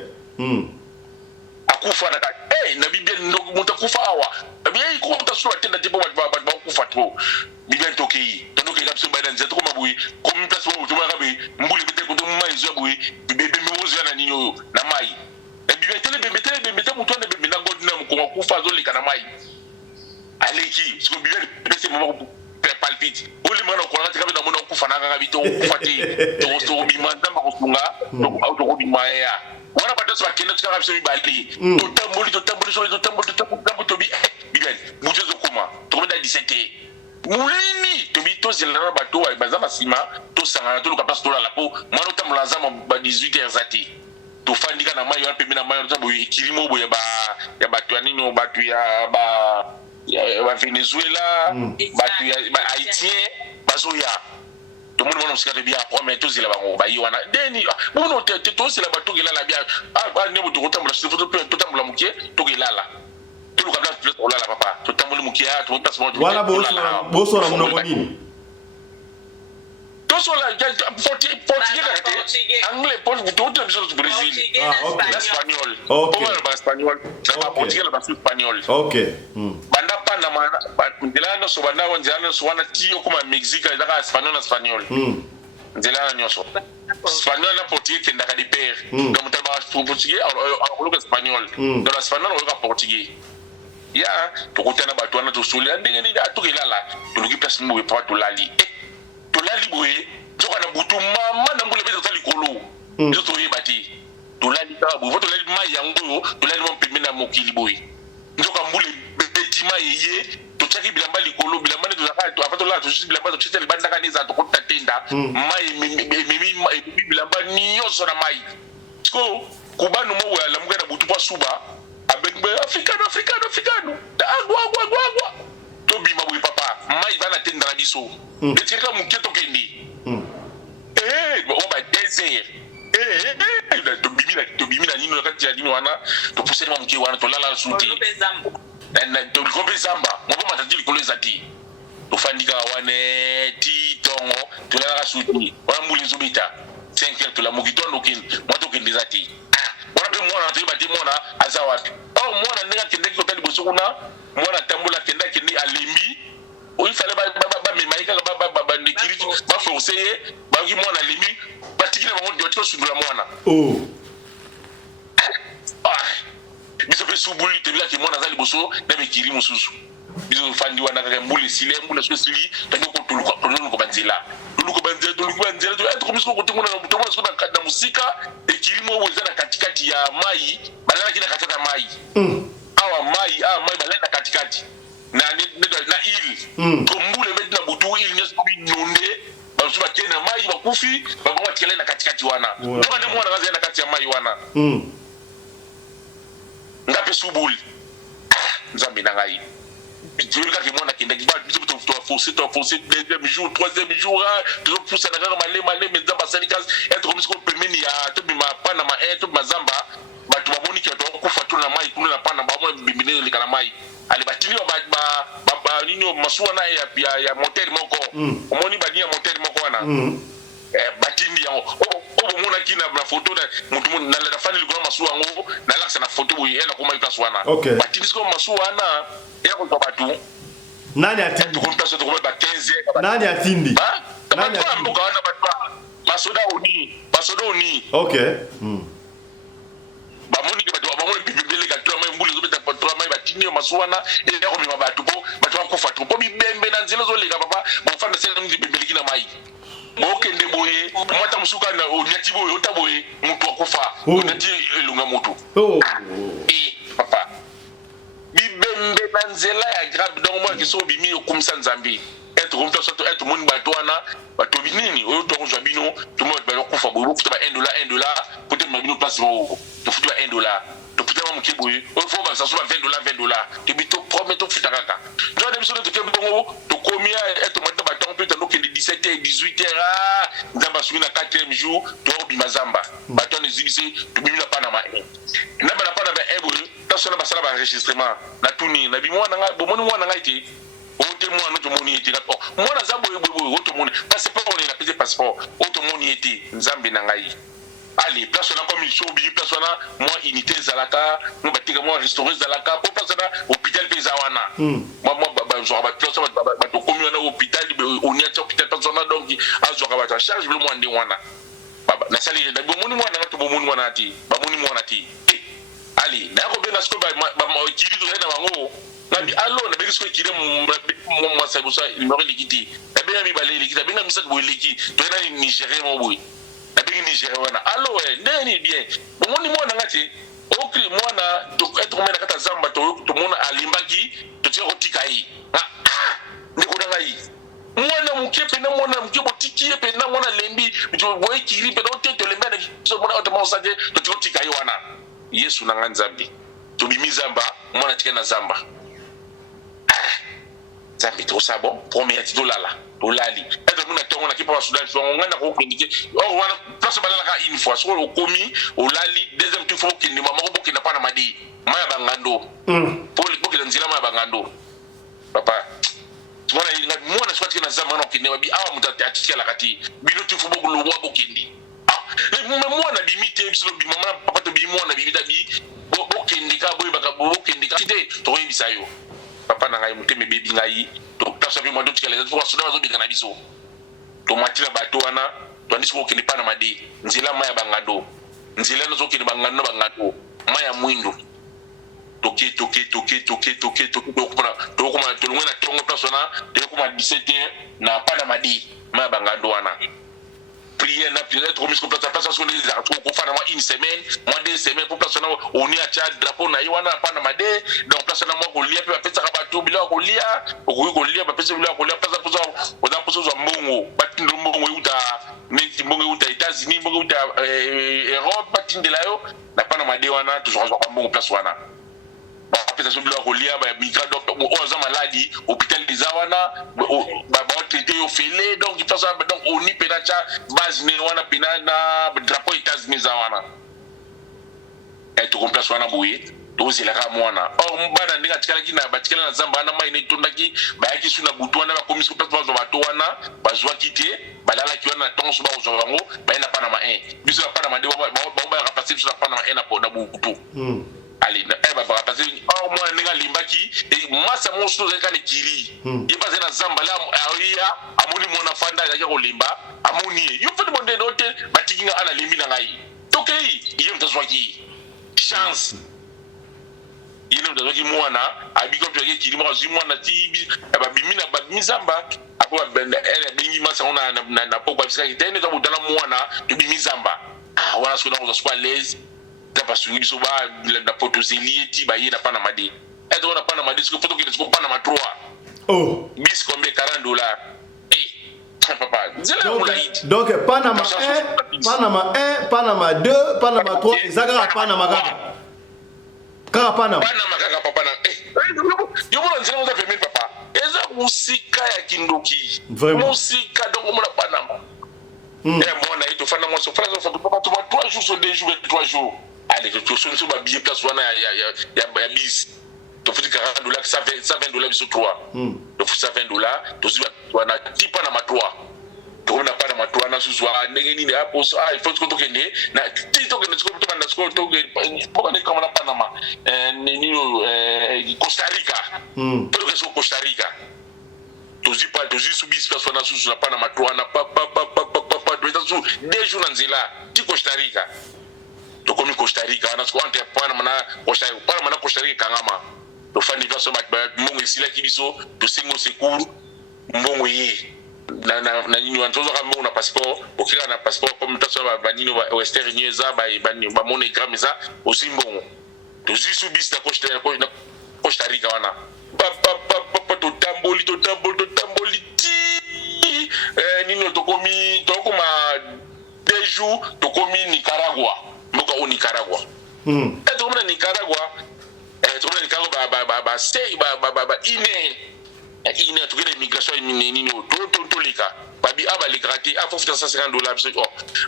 akufa na kati na bibia ndo mutakufa awa bia ko utasura tena tipo ba kufa to bibia toki kapso baida nzeto ko mabui ko mplaso to ba kabe mbuli bete ko to mai zo bui bebe mbozo na ninyo na mai na bibia bebe mutu na bebe na god na ko kufa zo leka na mai aleki so bibia pese mo palpite ole mana ko ngati kabe na mona kufa na ngabi to kufa te to so bimanda ma ko sunga to auto ko bimaya wana bato bakenda tukaka biso mibali totamboli to bigan buto ezokoma tokomeda 17 molini tobi tozelana bato baza na nsima tosangana toluka place tolala po mwana otambola nzamba ba 18 heures ati tofandika na mai wana pembe na mai wana boye ekilimo boye ya bato ya nini bato ya Venezuela bato ya haïtien bazoya tout le monde sika te bien mais tous ils là ba yiwana deni bono te tous là ba to gelala bien ne bo to tambola se to tambola mukie to gelala to lu kabla to la papa to tambola mukie to passe mo wala bo so na mnoko nini to so la 40 anglais pour to biso du Brésil espagnol comment espagnol ça portugais la espagnol okay banda pana mana ndilano so banda wanjana so wana tio kuma Mexique ndaka espagnol ndilana nyoso espagnol na portugais kenda ka di père donc mutaba portugais au espagnol dans espagnol au portugais ya to kutana batu wana to suli ndenge ni to kelala to luki place mo pa to lali boye joka na butu mama na ngule bezo tali kolo zo to yebati to lali ka bo to lali mai yango to lali mo pembe na mokili boye joka mbule betima yeye to chaki bilamba likolo bilamba ne to zaka to afato la to sisi bilamba to chitele banda kaneza to kota tenda mai bilamba nyoso na mai ko kubanu mo wala mga na butu pa suba abengbe africano agwa to bima boye papa mai bana tenda na biso betika muketo kendi o ba désert to bimina nino na kati ya dino wana to pusema mke wana to lala suti na to kombe zamba mo ba matati likolo zati to fandika wane ti tongo to lala suti wana mbuli zobita 5 heures to la mokito no kin mo to kendi zati wana pe mwana to ba mwana azawapi mwana ndinga kende ko tali bosukuna mwana tambula kenda kendi alembi il fallait ba memaika ba ndikiri ba forcer ba ki mwana lemi batikile ba ngodi otiko sundula mwana biso pe subuli te bila ki mwana zali boso na bekiri mususu biso fandi wana kaka mbule sile mbule so sili tango ko tuluka ko banzela to être comme ça ko tunguna to mona so na musika e kilimo weza na katikati ya mai balala kina katikati ya mai awa mai balala na katikati na il ko mbule met na butu il nyeso bi nonde ba so ba kena mai ba kufi ba ba tikela na katikati wana to ande mwana kaza na katikati ya mai wana ngape subuli nzambe na ngai tu regardes que moi na kenda kiba tu forcer deuxième jour troisième jour tu pousser na kaka malé mais nzamba salikas être comme ce qu'on peut mener ya to bima pana ma to mazamba batu baboni ki to kufa tu na mai kuna na pana ba mo bimbine le kana mai ali batini ba nino masuwa na ya moteur moko omoni ba ni ya moteur moko wana batindi yango mona kina na photo na mutu na la fani likona masuwa ngo na laksa na photo boye ela kuma ipasa wana batindi sko masuwa na ya ko batu nani atindi ko mpasa to ko ba 15 nani atindi nani atindi ko wana batu masoda oni okay ba moni ke batu ba moni bibele ka to mai mbule zo beta patro mai batindi masuwa na ela ko mi batu ko batu ko fatu ko bibembe na nzelo zo lega papa bo fanda sele mbibele kina mai okende boye mwata musuka na onyati boye otaboye mutu akufa onati elunga mutu papa bibembe na nzela ya grave donc moi qui so bimi okumisa nzambi être comme ça être mon batwana bato binini oyo to kozwa bino to mo ba kufa boye futa ba $1 peut-être mabino place mo to futa $1 to futa mo kiboye o fo ba ça so $20 to bito promet to futa kaka donc dem so to kembo to komia être mo ba temps peut-être que 17h 18h nzamba sumi na 4e jour to bimazamba bato nezibise to bimila pana ma na bana pana ba eboye ta so na basala ba enregistrement na tuni na bimwana nga bomoni mwana nga ite ote mwana to moni ite na mwana zambo eboye oto moni passeport on a payé passeport oto moni ite nzambe na ngai allez place on a comme il faut bi place on a moi unité zalaka mo batika mo restaurer zalaka pour place na hôpital pezawana moi genre ba place ba to komi na hôpital on y a hôpital place on a donc azoka ba charge le monde wana baba na sali da bomoni mwana na to bomoni mwana ati ba moni mwana ati allez na ko benga sko ba kiri to na bango nabi allo na begisko kiri mo sabusa ilmore likiti na benga mi balé likiti benga mi sak boy liki to na Nigeria mo boy na benga Nigeria wana allo ndeni bien bomoni mwana ngati okri mwana to être mena kata zamba to mona alimbaki to tiko tikai ndiko ngai mwana mukepe na mwana mukebo tikie pe na mwana lembi to boy kiri pe do to lemba na so mwana otomosaje to tiko tikai wana Yesu na nzambi to bimizamba mwana tikena zamba zambi to sabo premier ti dolala dolali eto muna tongo na kipa wa Sudan so ngana ko kindike o wana place balala ka une fois so komi olali deuxième tu faut kindi mama ko bokina pana madi maya bangando poli bokina nzila maya bangando papa tuna inga mwana swati na zama no kindi babi awa mutati atikala kati bino tu faut bokulu wa bokindi mwana bimite biso bi mama papa to bi mwana bibita bi bokindi ka boy baka bokindi ka tide to yebisa yo papa na ngai muteme bebi ngai to place bi mondo tikala to Sudan zo bikana biso to matila bato wana to andisi ko kindi pana madi nzila maya bangando nzila no zo kindi bangando maya mwindo toki to kuma to ngena tongo persona to kuma 17 na pana madi maya bangando wana prière na prière trop mis comme place sur les arts ko fana moi une semaine moi 2 semaines pour place na on y a chat drapeau na yiwana pana made donc place na moi ko lia pe pesa ka bato bila ko lia ko lia ba pesa bila ko lia pesa pour ça mbongo batindo mbongo uta ni mbongo uta États-Unis mbongo uta Europe batindela yo na pana made wana toujours zo mbongo place wana pesa so bila ko lia ba migra docteur o za maladi hôpital des awana ba traité au félé donc il passe donc on y penacha base ne wana pina na drapeau États-Unis wana et to remplace wana boye to zela ka mwana or mbana ndinga tikala kina batikala na zamba na mai ne tondaki ba yaki suna butwana ba komisi ko place ba bato wana ba zwa kité balala ki wana tonso ba zo bango ba ina pana ma 1 biso pana ma de ba ka passer sur pana ma 1 na po na butu ali na eba ba passer or moi ndinga limbaki e masa monsto zeka ne kiri iba zena zamba la aria amoni mona fanda ya ko limba amoni yo fete monde note batikinga ana limbi na ngai tokei iyo mtazwaki chance yene mutazoki mwana abiko pyoke kilimo kazi mwana ti babimina babimizamba akwa benda ene bingi masa ona na pokwa bisika kitene to mutana mwana to bimizamba wana sona ko so l'aise ta pasungi so ba na potozeli ti ba yena pana madi eto ona pana madi siko foto kile siko pana ma 3 oh bis combien $40 papa donc Panama 1 Panama 1 Panama 2 Panama 3 ezaka Panama kaka Panama kaka papa na yo mona nzela oza pemeli papa eza musika ya kindoki musika donc mona Panama mona ito fana moi so frère so papa to 3 jours sur 2 jours 3 jours allez que so so ba billet place wana ya bis to futi $40 $120 biso 3 to futi $120 to ziba wana tipa na matwa to na pana matwa na susu ndenge nini hapo so il faut que tokende na tito kende siko to na siko to poka ni kama na Panama ni Costa Rica to ke so Costa Rica to zipa to zisu bis place na susu na pana matwa na pa do su 2 jours na nzela ti Costa Rica to komi Costa Rica na siko ante Panama na Costa Rica ngama to fani vaso mbongo isila kibiso to singo secours mbongo yi na nini wanzoza kama una passeport okira na passeport comme taso ba nini wa western nyeza ba mona ikameza ozimbongo to zisubista Costa Rica wana pa to tamboli nini to komi to koma 2 jours to komi Nicaragua mboka o Nicaragua to komi Nicaragua tokona nikako ba ine tukile immigration nini to lika babi abalika te afofuta $150 biso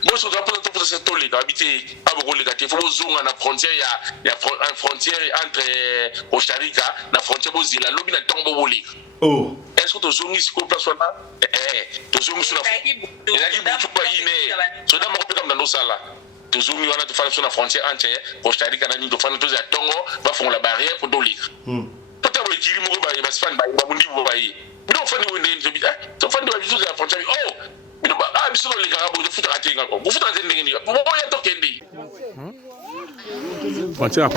bon so to to lika habité aboko lika te fo zunga na frontière ya frontière entre Costa Rica na frontière bozila lobi na tombo bolika oh est-ce que to zungi siko place wana to zungi suna elaki butu pa ine so da mo peka mdando sala tozungi wana to fana sur la frontière entre Costa Rica na to fana to za tongo ba font la barrière pour dolika pota bo kiri mo ba span ba mundi bo ba yi bido fani wende to bi to fani ba biso la frontière oh bido ba biso le garabo to futa katinga ko futa katinga ngi bo ya to kendi frontière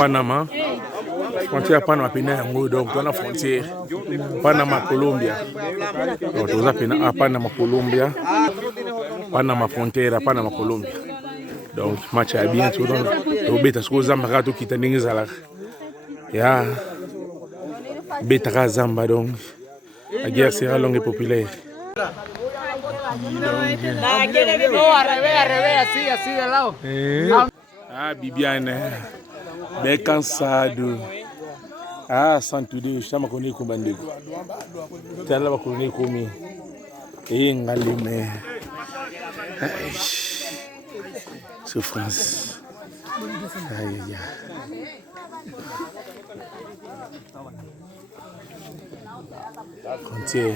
Panama pena yango donc tona frontière Panama Colombia donc toza pena Panama Colombia Panama frontière Panama Colombia. Donc match à bien tout donc au beta sco zamba to kita ndenge zala ya beta zamba donc la guerre sera longue et populaire. Bibiane be cansado santo Deus chama koni kumbandiko tala bakoni komi ngalime souffrance. Aïe aïe. Contier.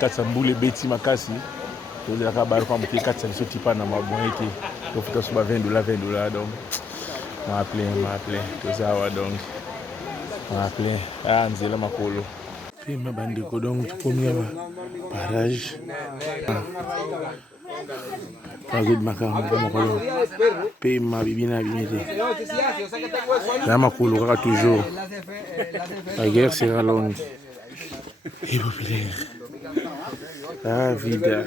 Katsa mbule beti makasi tozela ka baro kwa mki katsa biso tipa na mabonete to futa so ba $20 donc m'appeler tozawa donc m'appeler nzela makolo pe mabandi ko donc tukomia barrage Pagod makamo makolo pe mabibina bimete la makolo kaka toujours la guerre sera longue et populaire. Ah, vida.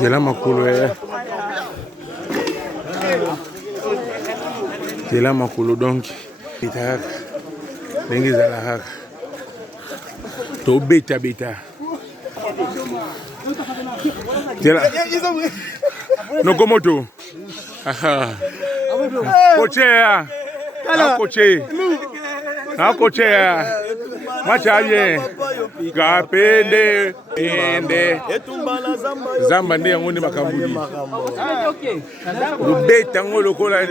Zela makolo Zela makolo donc Beta ndenge ezala kaka tobeta tela nokomoto kochea akochea macha bien kapende ende zamba nde yango nde makambuli lobeta ngo lokola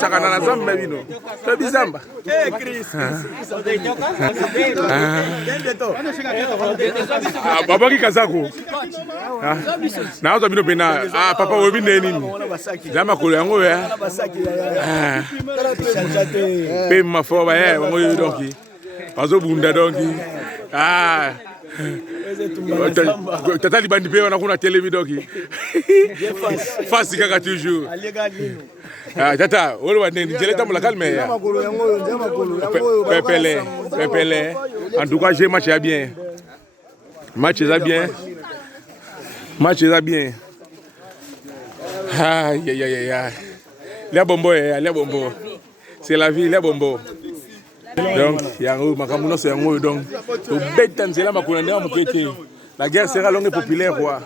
sakana na zamba bino tobi zamba babaki kazako naozwa bino pena papa oyebi nde nini za makolo yango ya mpe mafo baye bango oyo donki bazobunda donki tata libandi mpe wana kuna telemi donki fasi kaka toujours tata oloba nini nzela etambola calme ya pepele en tout cas j'ai match ya bien match eza bien lia bombo c'est la vie lia bombo donc yango makambo nyonso yango oyo donc tobeta nzela makolo ndenge moke te la guerre sera longue et populaire quoi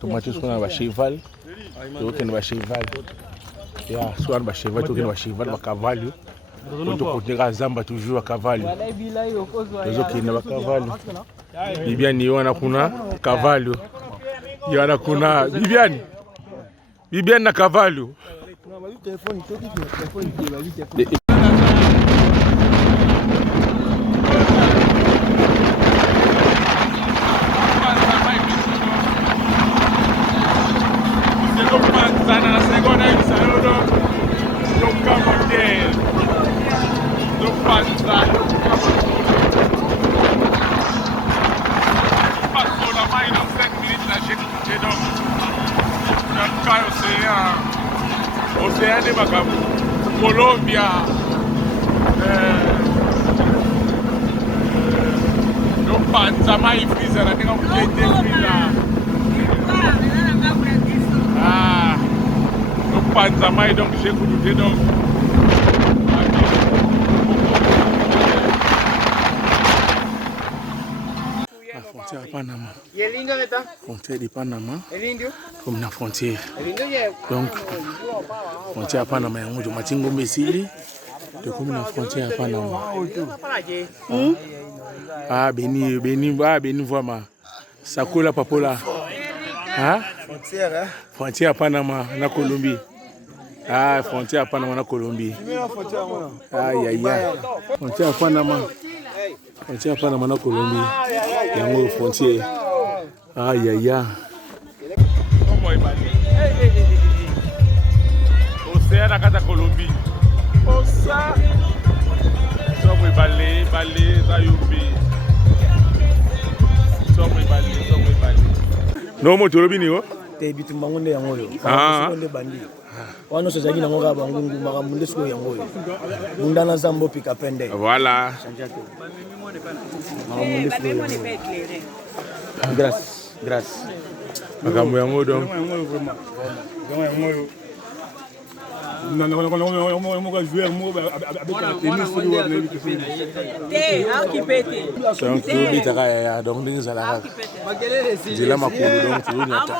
tomati soki na bacheval tokende bacheval ya soki na bacheval tokende bacheval bacavalo po tokontinua zamba toujours bacavalo tozokende bacavalo bibiani yo wana kuna cavalo yo wana kuna bibiani na cavalo Océan de Macabu, Colombia, no Panzama y Frisa, la tengo que no Panzama y donc j'ai goûté donc. Frontière à Panama. Frontière de Panama. Comme la frontière. Donc, frontière à Panama, il y a Matingo Messili. Comme la frontière à Panama. Béni, vraiment. Sakola Papola. Frontière à Panama, na Colombie. Frontière à Panama, na Colombie. Frontière à Panama. Frontière à Panama, na Colombie. Il y a une frontière. Océan à la Colombie. Osa. Sommes balé, Zayumbi. Sommes balé. Non, moi, tu l'as vu, te bitumbango nde yango yo nde bandi wana sozaki nango kaka bangungu makambo nde sikoyo yango yo bunda na zambo pika pende voilà makambo nde sikoyo yango grâce makambo yango donc donc ndenge ezalaka nzela makolo donc tozonyata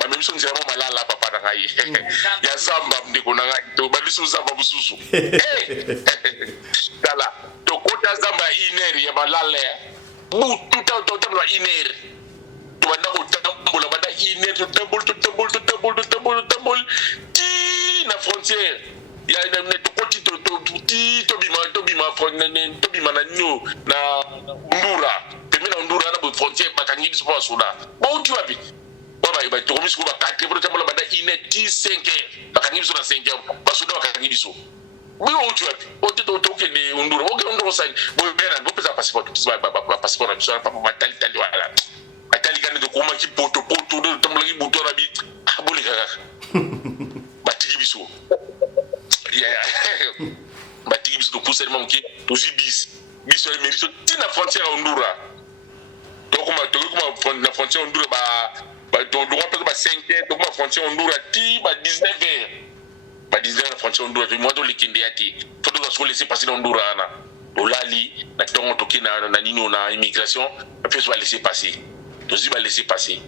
bamemiso nzela mo malala papa na ngai ya zamba ndeko na ngai to babiso zamba bususu tala tokota zamba ineri ya malala butu totambola ineri tobanda kotambola banda ineri totambol ti na frontière ya tokoti tobima na nyo na ndura pembe na ndura na frontière bakangi biso pa soda bauti wapi baba tokomisi ko ba 4 pour tambola banda ine 5 bakangi biso na 5 basoda bakangi biso oui bauti wapi ote tokende ndura ndura sa bobena bopeza passeport passeport na biso pa matali wala matali kana de koma ki poto de tambola ki buto na bi aboli kaka batiki biso batiki biso tokusa lima moke tozi biso emerito tina frontière ya ndura tokoma na frontière ya ndura donc on peut pas 5h donc ma frontière Honduras ti ba 19h ba 19h la frontière Honduras moi to likinde ati faut que ça laisser passer dans Honduras na olali na tongo toki na nino na immigration après ça va laisser passer to si va laisser passer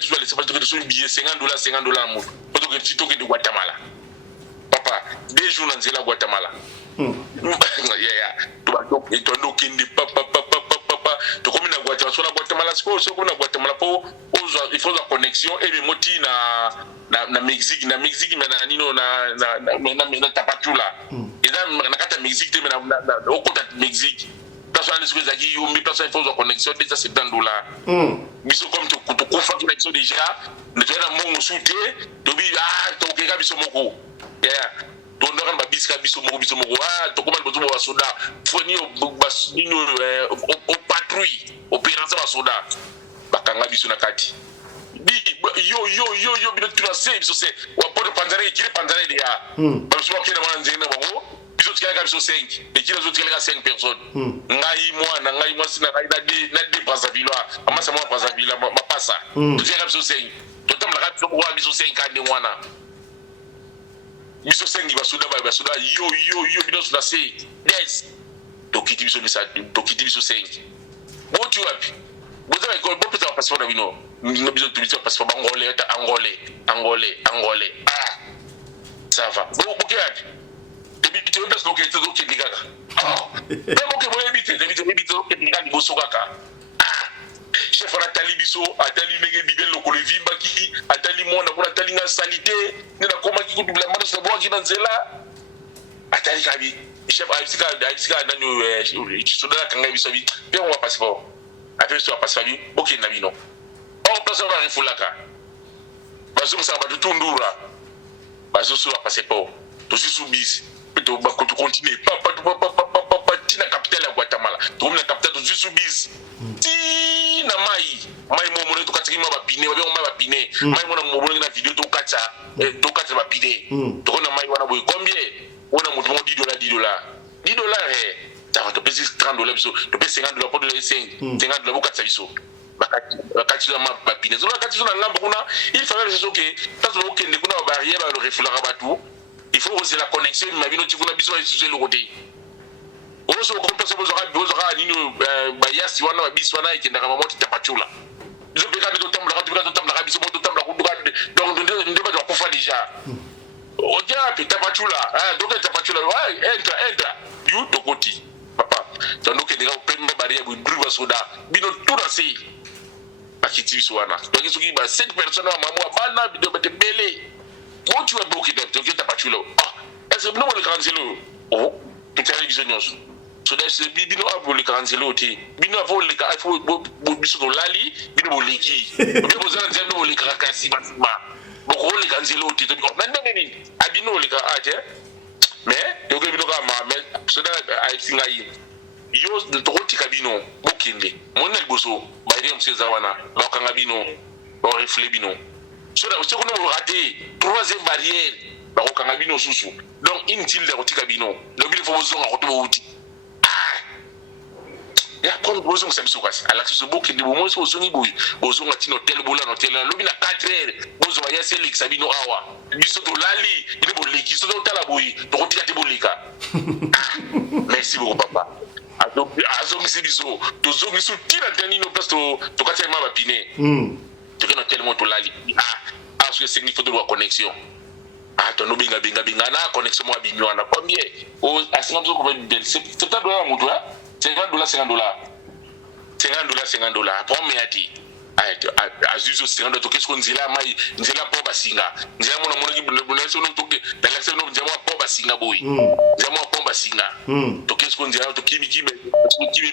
tu vas laisser passer que tu billet $50 mo faut que tu toke de Guatemala papa 2 jours dans la Guatemala et toi donc kindi papa to comme na Guatemala sur la Guatemala so comme na Guatemala pour il faut la connexion et le moti na Mexique mais na nino na Tapachula et là na kata Mexique te na au côté Mexique personne ne sait qui yo mais personne il faut la connexion déjà c'est $10 biso comme to kufa connexion déjà ne faire un mot souté to bi to keka biso moko to ndaka ba biska biso moko to comme le bozo wa soda foni au patrouille opération wa soda bakanga biso na kati yo bino tunase biso se wa poto panzare kile panzare de ya ba biso kena mwana nzena bango biso tikala biso 5 et kila zo tikala 5 personnes ngai moi sina na de Brazzaville amasa moi Brazzaville ma passa to tikala biso 5 to tamla ka biso wa biso 5 ande mwana biso 5 basoda yo bino tunase yes to kiti biso 5 bon tu wapi vous avez quoi bon peut-être passeport na bino no biso tu passeport angolais ça va bon OK depuis tu veux parce que tu dois que diga mais OK bon éviter que diga ni boso kaka chef na talibiso atali mege bibel lokolo vimba ki atali mona kuna atali na sanité ni na koma ki kudubla mano sa boa ki na nzela atali kabi chef aisika nani soda kanga biso bi pe on va passeport après ça passeport bi OK na bino on place on va refulaka bazo sa ba tutundura bazo sur passeport to subis to ba ko continuer papa tina capitale ya Guatemala to na capitale to subis na mai momo to katiki ma bapine ba pine mai mona momo na video to katsa ba pine to na mai wana boy combien ona mutu mo $10 ça va te payer $30 biso to payer $50 pour le 5 $50 pour katsa biso bakati na ma pine zo bakati zo na lamba kuna il fallait c'est OK parce que okende kuna ba barrière ba le refouler batu il faut oser la connexion ma bino tikuna biso isuze le côté oso ko pesa bozora nino ba yasi wana ba biso wana ikenda kama moto Tapachula biso beka biso tambla biso moto tambla kuduka donc ndeba do kufa déjà oja pe Tapachula donc Tapachula entra you to koti papa donc ndeka pemba barrière bu driva soda bino tout assez akiti biso wana donc soki ba 5 personnes wa mamu bana bido betebele ko tu vas bloquer donc Tapachula est-ce que nous le cancelo tu as vision nyos so that is bino abo le cancelo ti bino avo le ka fo biso to lali bino boleki bino bozana nzendo le kakasi basima boko le cancelo ti to nani abino le ka ate mais to ke bino ka ma mais so that I singa yi yo to ti kabino bokinde monna liboso ba ide mseza wana ba kanga bino ba refle bino so that se ko no rater troisième barrière ba ko kanga bino susu donc inutile de rotika bino le bino faut besoin ko to wuti ya comme besoin ça biso kwasi ala so boki de mo so so ni boy besoin ati no tel bola no tel lo bina 4h besoin ya c'est lex bino awa biso to lali ni bo leki so to tala boy to rotika te bolika merci beaucoup papa azo misi biso to zo miso tira tani no parce to kati ma ba pine to ke no tel mo to lali parce que signifie de la connexion to no binga na connexion mo binyo na combien o asinga zo ko ben c'est ta dola mutu $50 pour me ati azuzo $50 to qu'est-ce qu'on dit là mai nzela po basinga nzela mona ki buna so no to ke dalaxe no nzela po basinga boy nzela po basinga to qu'est-ce qu'on dit là to kimi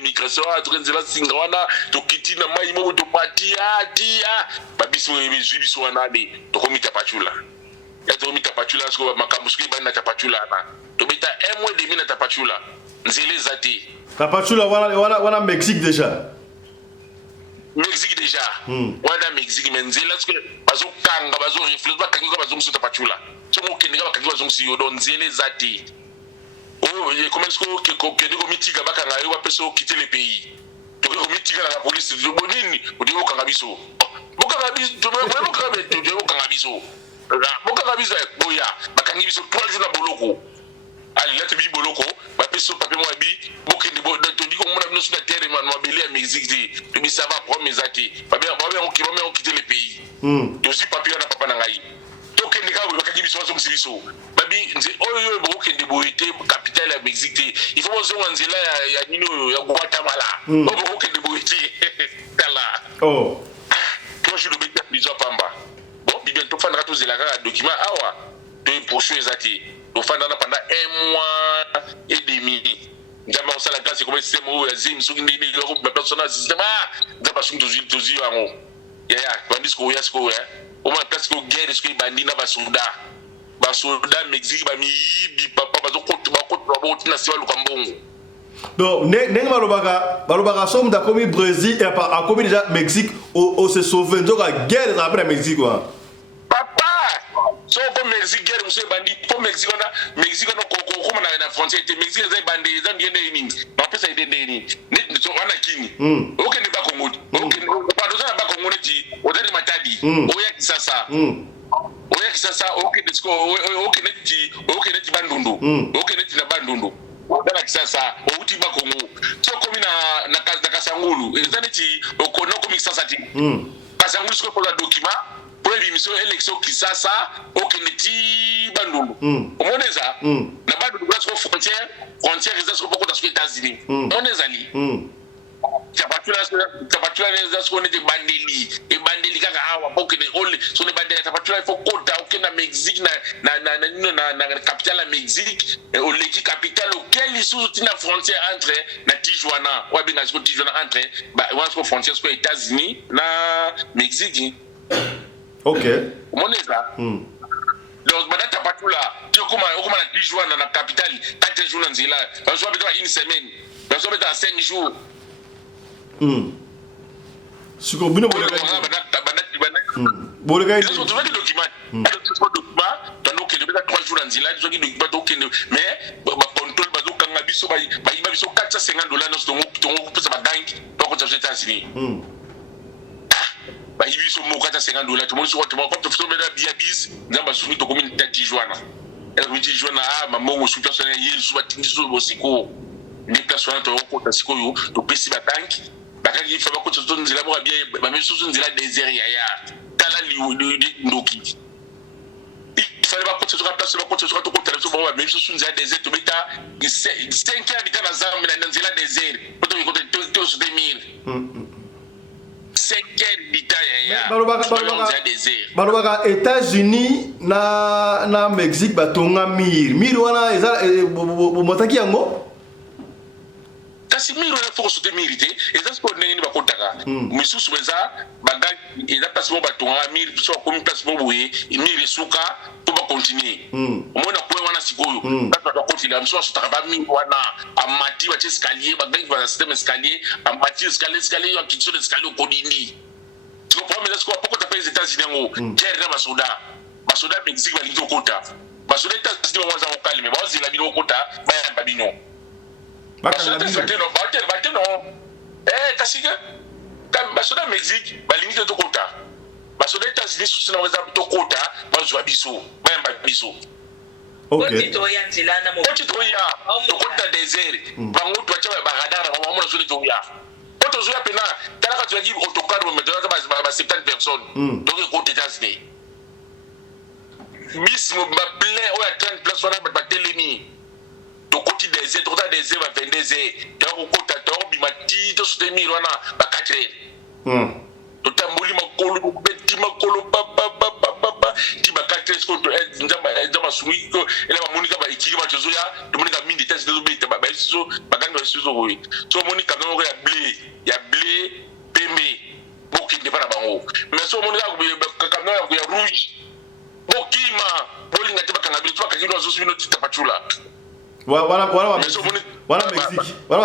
migration to nzela singa wana to kiti na mai mo to patia babiso biso wana de to komita Tapachula ya to komita Tapachula so makamuski bana Tapachula na to beta 1 mois et demi na Tapachula nzela zati Tapachula wana Mexique déjà. Wana Mexique mais nzela parce que bazo kanga bazo reflex ba kanga bazo musu Tapachula. So mo kenga ba kanga bazo musu yo don nzela zati. Oh, comment est-ce que de mitiga ba kanga yo ba peso quitter le pays. tokomitika na police bonini odioka biso boka biso boka biso boka biso boya bakangi biso 3 jours na boloko ali la tebi boloko ba peso papier mo abi bokende bo to di ko mona bino sur la terre man mobile à Mexique to bi ça va prendre zati ba bien on quitter le pays to si papier na papa na ngai to kende ka bakangi biso so biso babi nze oyo bokende boite capitale ya Mexique il faut zo nzela ya nino ya Guatemala bokende boite kala Oh. Toi je le mets déjà pamba bon bien to fandra to zela ka document awa to poursuivre zati to fandana pendant 1 mois et demi njamba osala grâce comme système o ya zim so ndini lo ba personnel système njamba so tozi yango ya bandisco ya sko ya o ma place ko guerre sko bandi na ba soldat Mexique ba mi papa ba zo kotu ba tina siwa lukambongo Donc, n'est pas somme d'akomi Brésil et a commis déjà Mexique au se sauver donc la guerre après Mexique quoi. Papa, so pour Mexique guerre monsieur bandi pour Mexique on ko comme na frontière te Mexique za bandi za ndiende nini. Na pesa ndiende nini. Ni so wana kini. OK ni ba Congo. OK pa doza na ba Congo neti odani matadi. Oya kisasa. Oya kisasa OK disco OK neti bandundu. OK neti na bandundu. Dala kisasa outi ba Congo so komi na Kasangulu ezaneti okono komi kisasa ti Kasangulu siko pour la document pour émission élection kisasa okeneti bandundu omoneza na bandundu kwa frontière ezasiko poko ta États-Unis omoneza li tapatula neza siko nete bandeli kaka awa poke ne ole so ne bandeli tapatula il faut kota okena Mexique na capitale la Mexique au leki capitale auquel ils sont na frontière entre na Tijuana ou bien na Tijuana entre ba wa frontière aux États-Unis na Mexique. OK. Moneza. Donc bada tapatula tu comment na Tijuana na capitale 4 jours na nzela on soit besoin une semaine on soit besoin 5 jours. Siko bino boleka ils ont trouvé des documents donc il y a 3 jours en zila ils ont dit document mais ba contrôle ba zo kanga biso ba biso $450 tongo pesa ba bank donc aux États-Unis ba biso mo $450 tout monde sur tout comme tout mais la bis namba soumis to commune Tijuana et Tijuana maman mo soumis personnel hier sous batiso bosiko ni personnel to ko tasiko yo to pesi ba bank bakaki fa ba ko to nzila mo bien ba même sous nzila désert ya tala li ndoki il fallait pas que ce soit place pas que ce soit tout côté sur même sous nzila désert to beta 5 habitants na zam na nzila désert to ko to sur 2000 5 habitants ya balobaka États-Unis na Mexique batonga mir wana eza motaki yango kasi miro na force de mérité et ça ce qu'on n'est pas contaka misusu beza baga eza place mo batonga mir so comme place mo boye mir suka to ba continuer omona ko wana sikoyo ba ba continuer am so ta ba mi wana amati ba escalier ba gangi ba système escalier amati escalier ya kitchen escalier ko dini tu comprends mais est-ce qu'on pas taper les États-Unis ngo guerre na basoda Mexique ba linzo kota basoda États-Unis ba za calme ba zila bino kota ba bino bateno kasika basoda Mexique balimite to kota basoda États-Unis sous na weza to kota bazwa biso bayamba biso OK to ya nzila na mo to ya to kota désert bango to acha ba radar ba mo na to ya to zo ya pena tala ka tu dit autocar mais ba 70 personnes donc aux États-Unis bis mo ba plein o ya 30 places wana ba telemi to koti désert to ta désert ba 22 ya ko kota to bimati to soutenir wana ba 4 to tambuli makolo beti makolo papa ti ba 4 sko to nzamba sumi ko ela ba monika ba ikiri ba tozo ya to monika mindi test to beta ba so ba ganga so oui so monika no ya blé pembe bokinde para bango mais so monika ko kamno ya rouge bokima bolinga te bakanga bi to akakino zo subino ti tapachula Voilà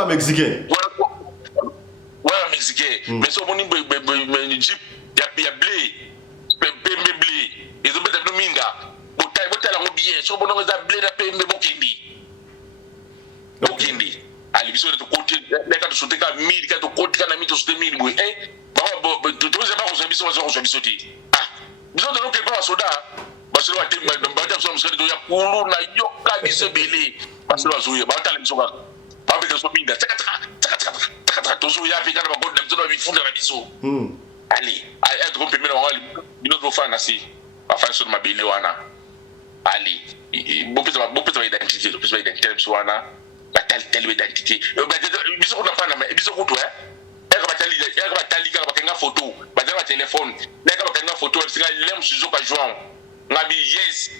Mexicain. Voilà Mexicain. Mais so moni Jeep ya blé. Pembe blé. Ils ont besoin de minda. Botala ngo bien. So bono za blé na pembe bokindi. Ali biso de côté, les cas sauter ka 1000 ka to côté kana mi to sauter 1000 boy tu sais pas qu'on s'habille on sauter biso de l'autre pas soda parce que watem ba ta so msali do ya kulu na yoka bisebele parce que wazuye ba ta biso ba ba be so binda taka to so ya fika na ba godda biso ba bifunda na biso allez ay to kompe mena wali bino to fana si ba fa so mabele wana allez bopeza identité to pesa identité biso wana ba telle identité biso na fana biso ko to batali kaka bakenga photo bazala téléphone neka bakenga photo singa lem suzuka joan ngabi yes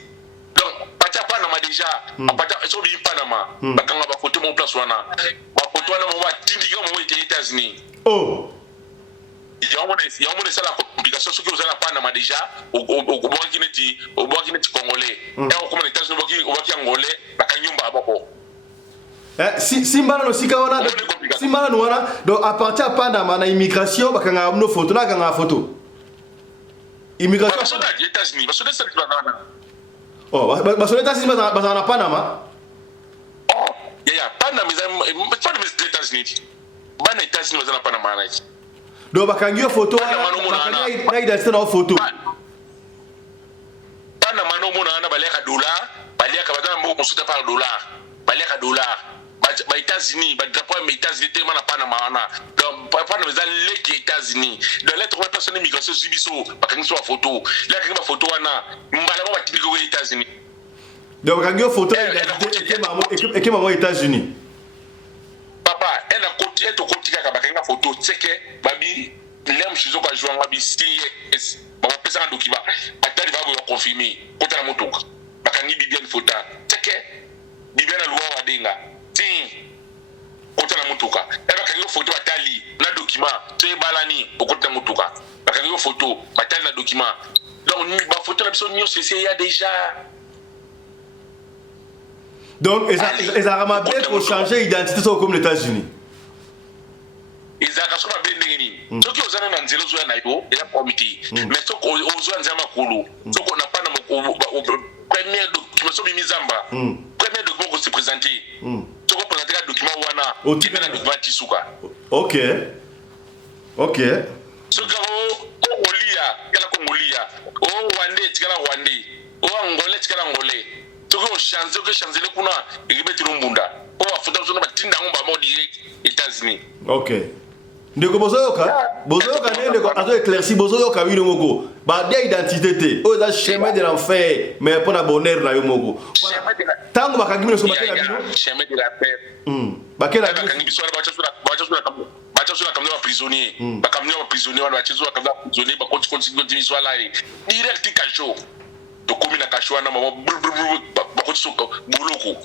donc pacha panama déjà apata so bi panama bakanga ba photo mon place wana ba photo wana mo batindika mo ete États-Unis oh yamone sala complication soki ozala panama déjà obwaki neti congolais et on comme États-Unis obwaki angolais bakanyumba aboko Simba no sika wana Simba no wana donc à partir de Panama na immigration bakanga no photo na kanga photo immigration baso na États-Unis baso na États-Unis oh baso na États-Unis baso na Panama oh yeah Panama is États-Unis bana États-Unis baso na Panama na donc bakanga photo na identité na photo Panama no mona na baleka dollar baleka badana mo musuta par dollar baleka dollar ba États-Unis ba drapeau mais États-Unis tellement na Panama wana donc Panama za leki États-Unis dans lettre trois personnes immigration subiso bakangi so photo là kangi ba photo wana mbala ba tibiko aux États-Unis donc bakangi photo et maman États-Unis papa elle a continué to continuer ka bakangi photo tseke babi lem chizo ka joa ngabi CS ba pesa ka document batali ba bo confirmer kota na motoka bakangi bibiane photo tseke bibiane lwa wadenga kota na mutuka eba kangi photo batali na document te balani okota na mutuka bakangi photo batali na document donc ni ba photo na biso nyonso c'est ya déjà donc les arabes pour changer identité so comme les États-Unis ezaka so ba bendenge nini soki ozana na nzela zo ya na yo ya comité mais soko ozwa nzama makulu soko na pana premier document so bimizamba premier document ko se présenter soko présenter ka document wana otipe na document tisuka OK soko Congolia kala Congolia o Rwanda tikala Rwanda o Angola tikala Angola soko changer kuna ekibeti lumbunda o afuta zo na batinda ngomba mo direct États-Unis OK ndeko bozoyoka nende ko azo éclairci bozoyoka wino moko ba dia identité te o za chemin de l'enfer mais pour la bonheur na yo moko tango bakangi bino so bakela bino chemin de la paix bakela bakangi biso bacha sur la kamna ba prisonnier bakamna ba prisonnier wana bacha sur la kamna prisonnier ba continue biso la direct kacho to komi na kacho wana ba continue boloko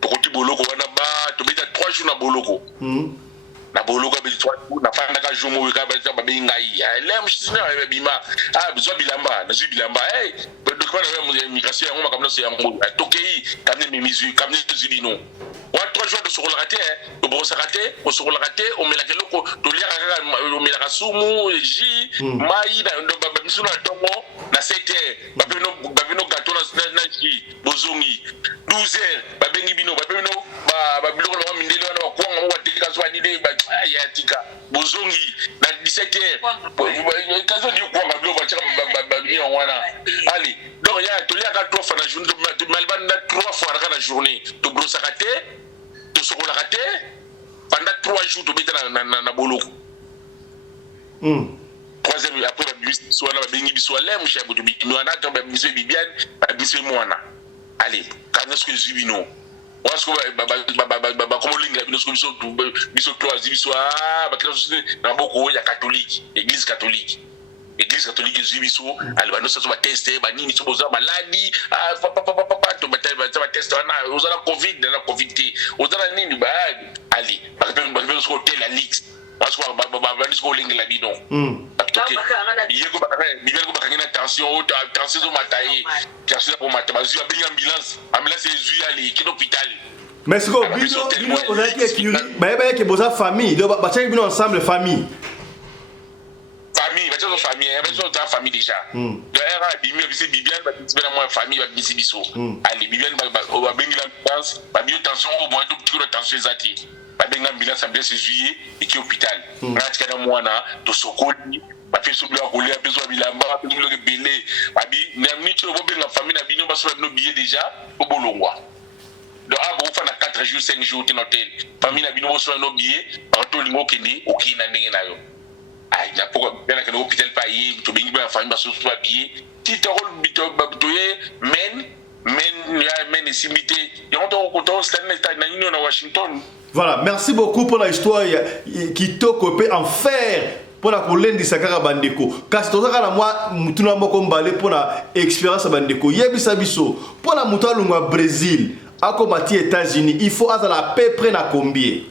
to boloko wana ba to beta 3 jours na boloko na boloko be 3 jours na fanda ka jomo we ka ba bengai lem sina bima bizwa bilamba na zwi bilamba document na immigration ngoma kamna so yango tokei kamne mimizu kamne zibino wa 3 jours de sur la raté to bo sa raté o sur la raté o melaka loko to lia ka o melaka sumu ji mai na ndo ba biso na tongo na 7h ba bino gato na ji bozongi 12h ba bengi bino ba bino ba biloko na mindele wana ba kwanga mo watika so anide ba ya tika bozongi na 17h kazo ni kwanga bilo ba chaka ba ni wana allez donc ya to lia ka 3 fois na journée to malban na 3 fois na journée to brosa raté to sokola raté pendant 3 jours to beta na boloko troisième après la bus soit na bengi biso la mu shabu to bino na to ba biso bibiane ba biso mwana allez quand est-ce que zibino wasko ba comme linga biso to azibiso ba classe na boko ya catholique église catholique zibiso albano ça va tester ba nini so boza maladi to ba tester na ozala covid na covid t ozala nini ba ali ba so hotel la lix parce que ba so linga la bidon yego ba kangena tension zo mataye tension pour mataba zu ba ambulance zu ali ki hôpital mais c'est quoi bino ozaki ekiri ba ke boza famille do ba chaki bino ensemble famille famille ta famille déjà de era bimi bisi bibiane ba bisi na moi famille ba bisi biso ali bibiane ba bengi la danse ba bio tension au moins tout petit tension zati abenga ambulance ambulance juillet eki hôpital ngati kana mwana to sokoli ba feso bla ko lia besoin bilamba ba bino ke belé abi na mito bo benga famille na bino ba so bino billet déjà au bolongwa donc abo fa na 4 jours 5 jours tin hôtel famille na bino bo so no billet ba to lingo kendi okina ndenge nayo ay na poko bena ke hôpital pa yi to bengi ba famille ba so so billet ti to rol bito ba toye men simité yon to ko to stand na union na Washington. Voilà, merci beaucoup pour la histoire qui t'a coupé en fer pour la colline de Sakara Bandeko. Parce que ça, moi, mutuna moko mbale pour la expérience Bandeko. Yebisa biso pour la mutua lunga Brésil, à combattre États-Unis, il faut avoir la paix près na combien.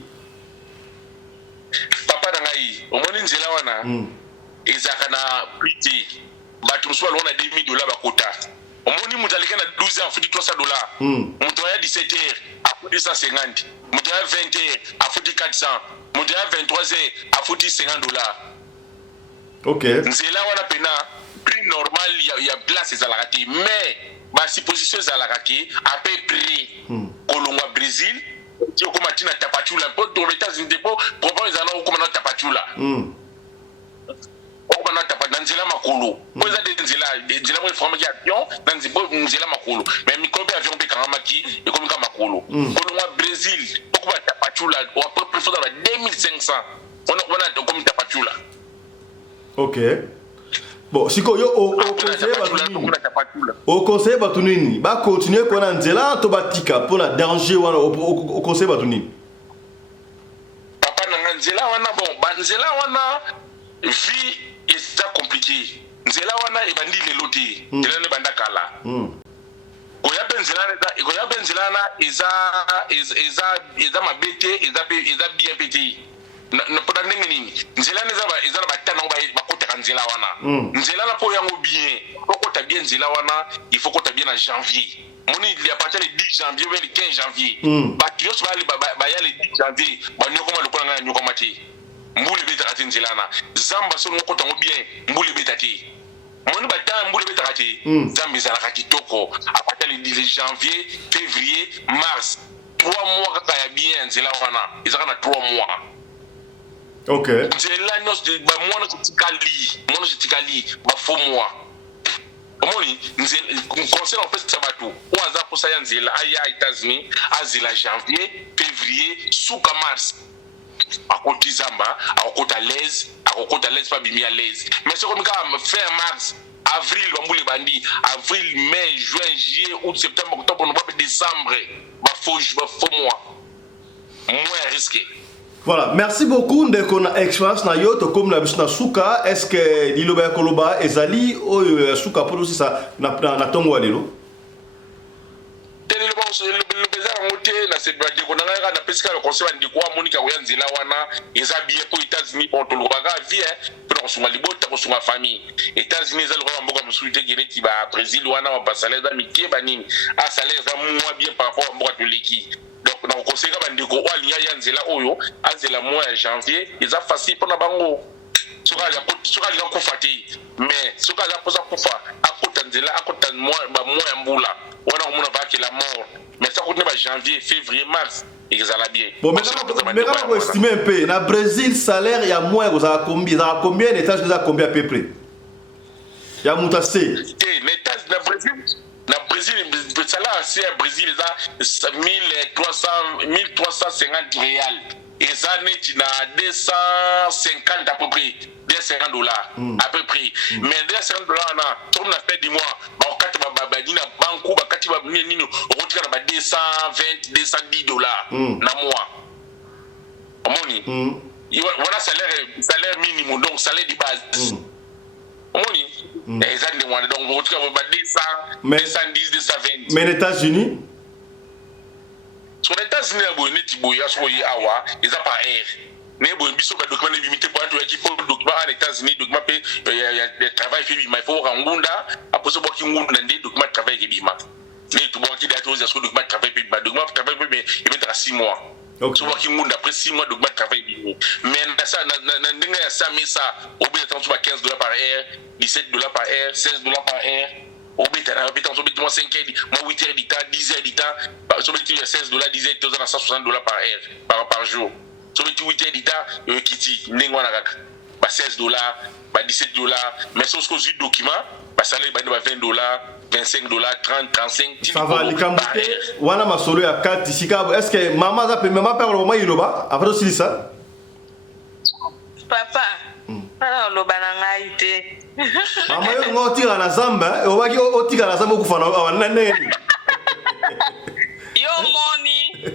Papa dangai, au moins nzela wana. Ezaka na priti. Batu mswa lona $2,000 bakota. Au moins mutalika na 12 ans, fouti $300. Mutoya 17 heures, a fouti 150. Mutoya 20 heures, a fouti 400. Mutoya 23 heures, a fouti $50. Ok. Nzela wana pena prix normal ya place ezalaka te, mais ba supposition ezalaka ke à peu près kolongwa Brésil ti okoma tina tapachula po to États-Unis depo probablement ezana okoma na tapachula okoma na tapachula nzela makolo po eza de nzela mo forme ya avion na nzela makolo mais mikobe avion pe kanga maki ekomi ka makolo kolongwa Brésil okoma tapachula ou à peu près faut dans 2500 on a comme tapachula. Ok. Bon, si yo au conseil batunini, ba continuer pour nzela to batika pour la danger wana au conseil batunini. Papa na nzela wana bon, ba nzela wana vie est compliqué. Nzela wana ebandi leloti, nzela ne banda kala. Koya benzela na eza mabete, eza bien pété. Na poda ndenge nini nzela neza ba tana ba kota nzela wana nzela na po yango bien okota bien nzela wana il faut kota bien en janvier moni il y a partir le 10 janvier ou le 15 janvier ba kios ba ya le 10 janvier ba nyoko ma lokola ngana nyoko mati mbuli beta kati nzela na zamba so ngokota ngo bien mbuli beta ti moni ba ta mbuli beta kati zambi zala kati toko à partir le 10 janvier février mars 3 mois kaka ya bien nzela wana izaka na 3 mois. Ok. Nzela nos de ba mwana kutikali ba fo mois. Omoni nzela conseil en fait sabatu ou aza pour ça nzela aya États-Unis azila janvier, février, suka mars. Akoti zamba, akota l'aise pas bimi à l'aise. Mais c'est comme quand fin mars, avril bambuli bandi, avril, mai, juin, juillet, août, septembre, octobre, novembre, décembre, ba fo mois. Moins risqué. Voilà, merci beaucoup de qu'on a expérience na yoto comme la bisna suka. Est-ce que liloba koloba ezali o suka pour aussi ça na tongo alelo? Tele le bezara ngote na se ba de konanga na pesika le conseil andi kwa monika ko yanzela wana eza bien pour États-Unis pour to lobaga vie pour ko sunga libota ko sunga famille. États-Unis ezali ko mboka musulite geneti ba Brésil wana ba salaire da mikie banini a salaire za moi bien par rapport mboka to leki. Donc na koseka bandiko o alinya yanzela oyo azela mois de janvier eza facile pour na bango soka ya kufati mais soka ya posa kufa akota nzela akota mois ya mbula wana komona baki la mort mais ça continue ba janvier février mars ezala bien. Bon mais quand on estime un peu na Brésil salaire ya mois za combien d'étages za combien à peu près ya mutase na Brésil le salaire c'est à Brésil ça 1350 réal et ça net na 250 à peu près $250 à peu près mais $250 na tourne na fait du mois ba okati ba dina banku ba kati ba nini okotika na ba $220 na mois omoni voilà salaire minimum donc salaire de base omoni exact de moi donc okotika ba 210 220 mais les États-Unis sur les États-Unis abo neti boya so yi awa eza par air ne bo biso ba document limité pour to yaki pour document en États-Unis document pe ya travail fait bima faut rangunda aposo bo ki ngunda ndi document travail ke bima ne to bo ki dato za so document travail pe ba document travail pe il mettra 6 mois so bo ki ngunda après 6 mois document travail bima mais na ça na ndinga ya ça mais ça au bout de temps $15 par heure $17 par heure $16 par heure au bout de temps so bit moi 5 heures moi 8 heures du temps 10 heures du temps so bit $16 10 heures $160 par heure par jour. so beti 8 d'État kiti ndenge wana kaka ba $16 ba $17 mais so ko zui document ba salaire ba $20 $25 30 35 ça va likambuke wana masolo ya kati sika est-ce que maman za pe maman père le moment iloba après aussi ça papa ala loba na ngai te mama yo ngotira na zamba obaki otika na zamba kufana wana nene yo moni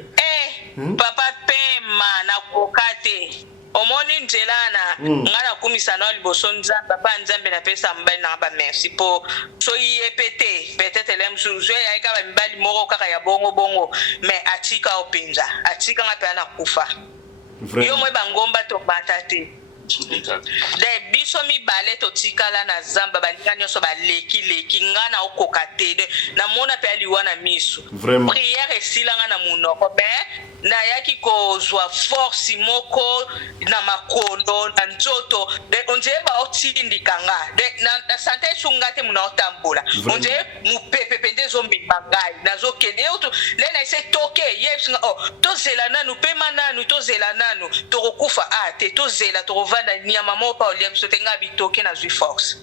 papa pema na kokate omoni nzelana ngala kumisa na liboso nzambe papa nzambe na pesa mbali na ba merci po so yepete peut-être lem suzo ya ka ba mbali moko kaka ya bongo bongo mais atika openza atika ngapa na kufa yo mwe bangomba to batate de biso mibale totikala na zamba banika nyonso baleki ngana okokate de na mona pe aliwana miso prière esilanga na munoko na yaki kozwa force moko na makondo na nzoto de onje ba otindikanga de na sante sungate muna otambola onje mupepe pende zombi bangai nazo kene oto le na ise toke yeps tozela nanu pe mananu tozela nanu tokokufa ate tozela tokova nyama mopa oliam sotenga bitoke na zui force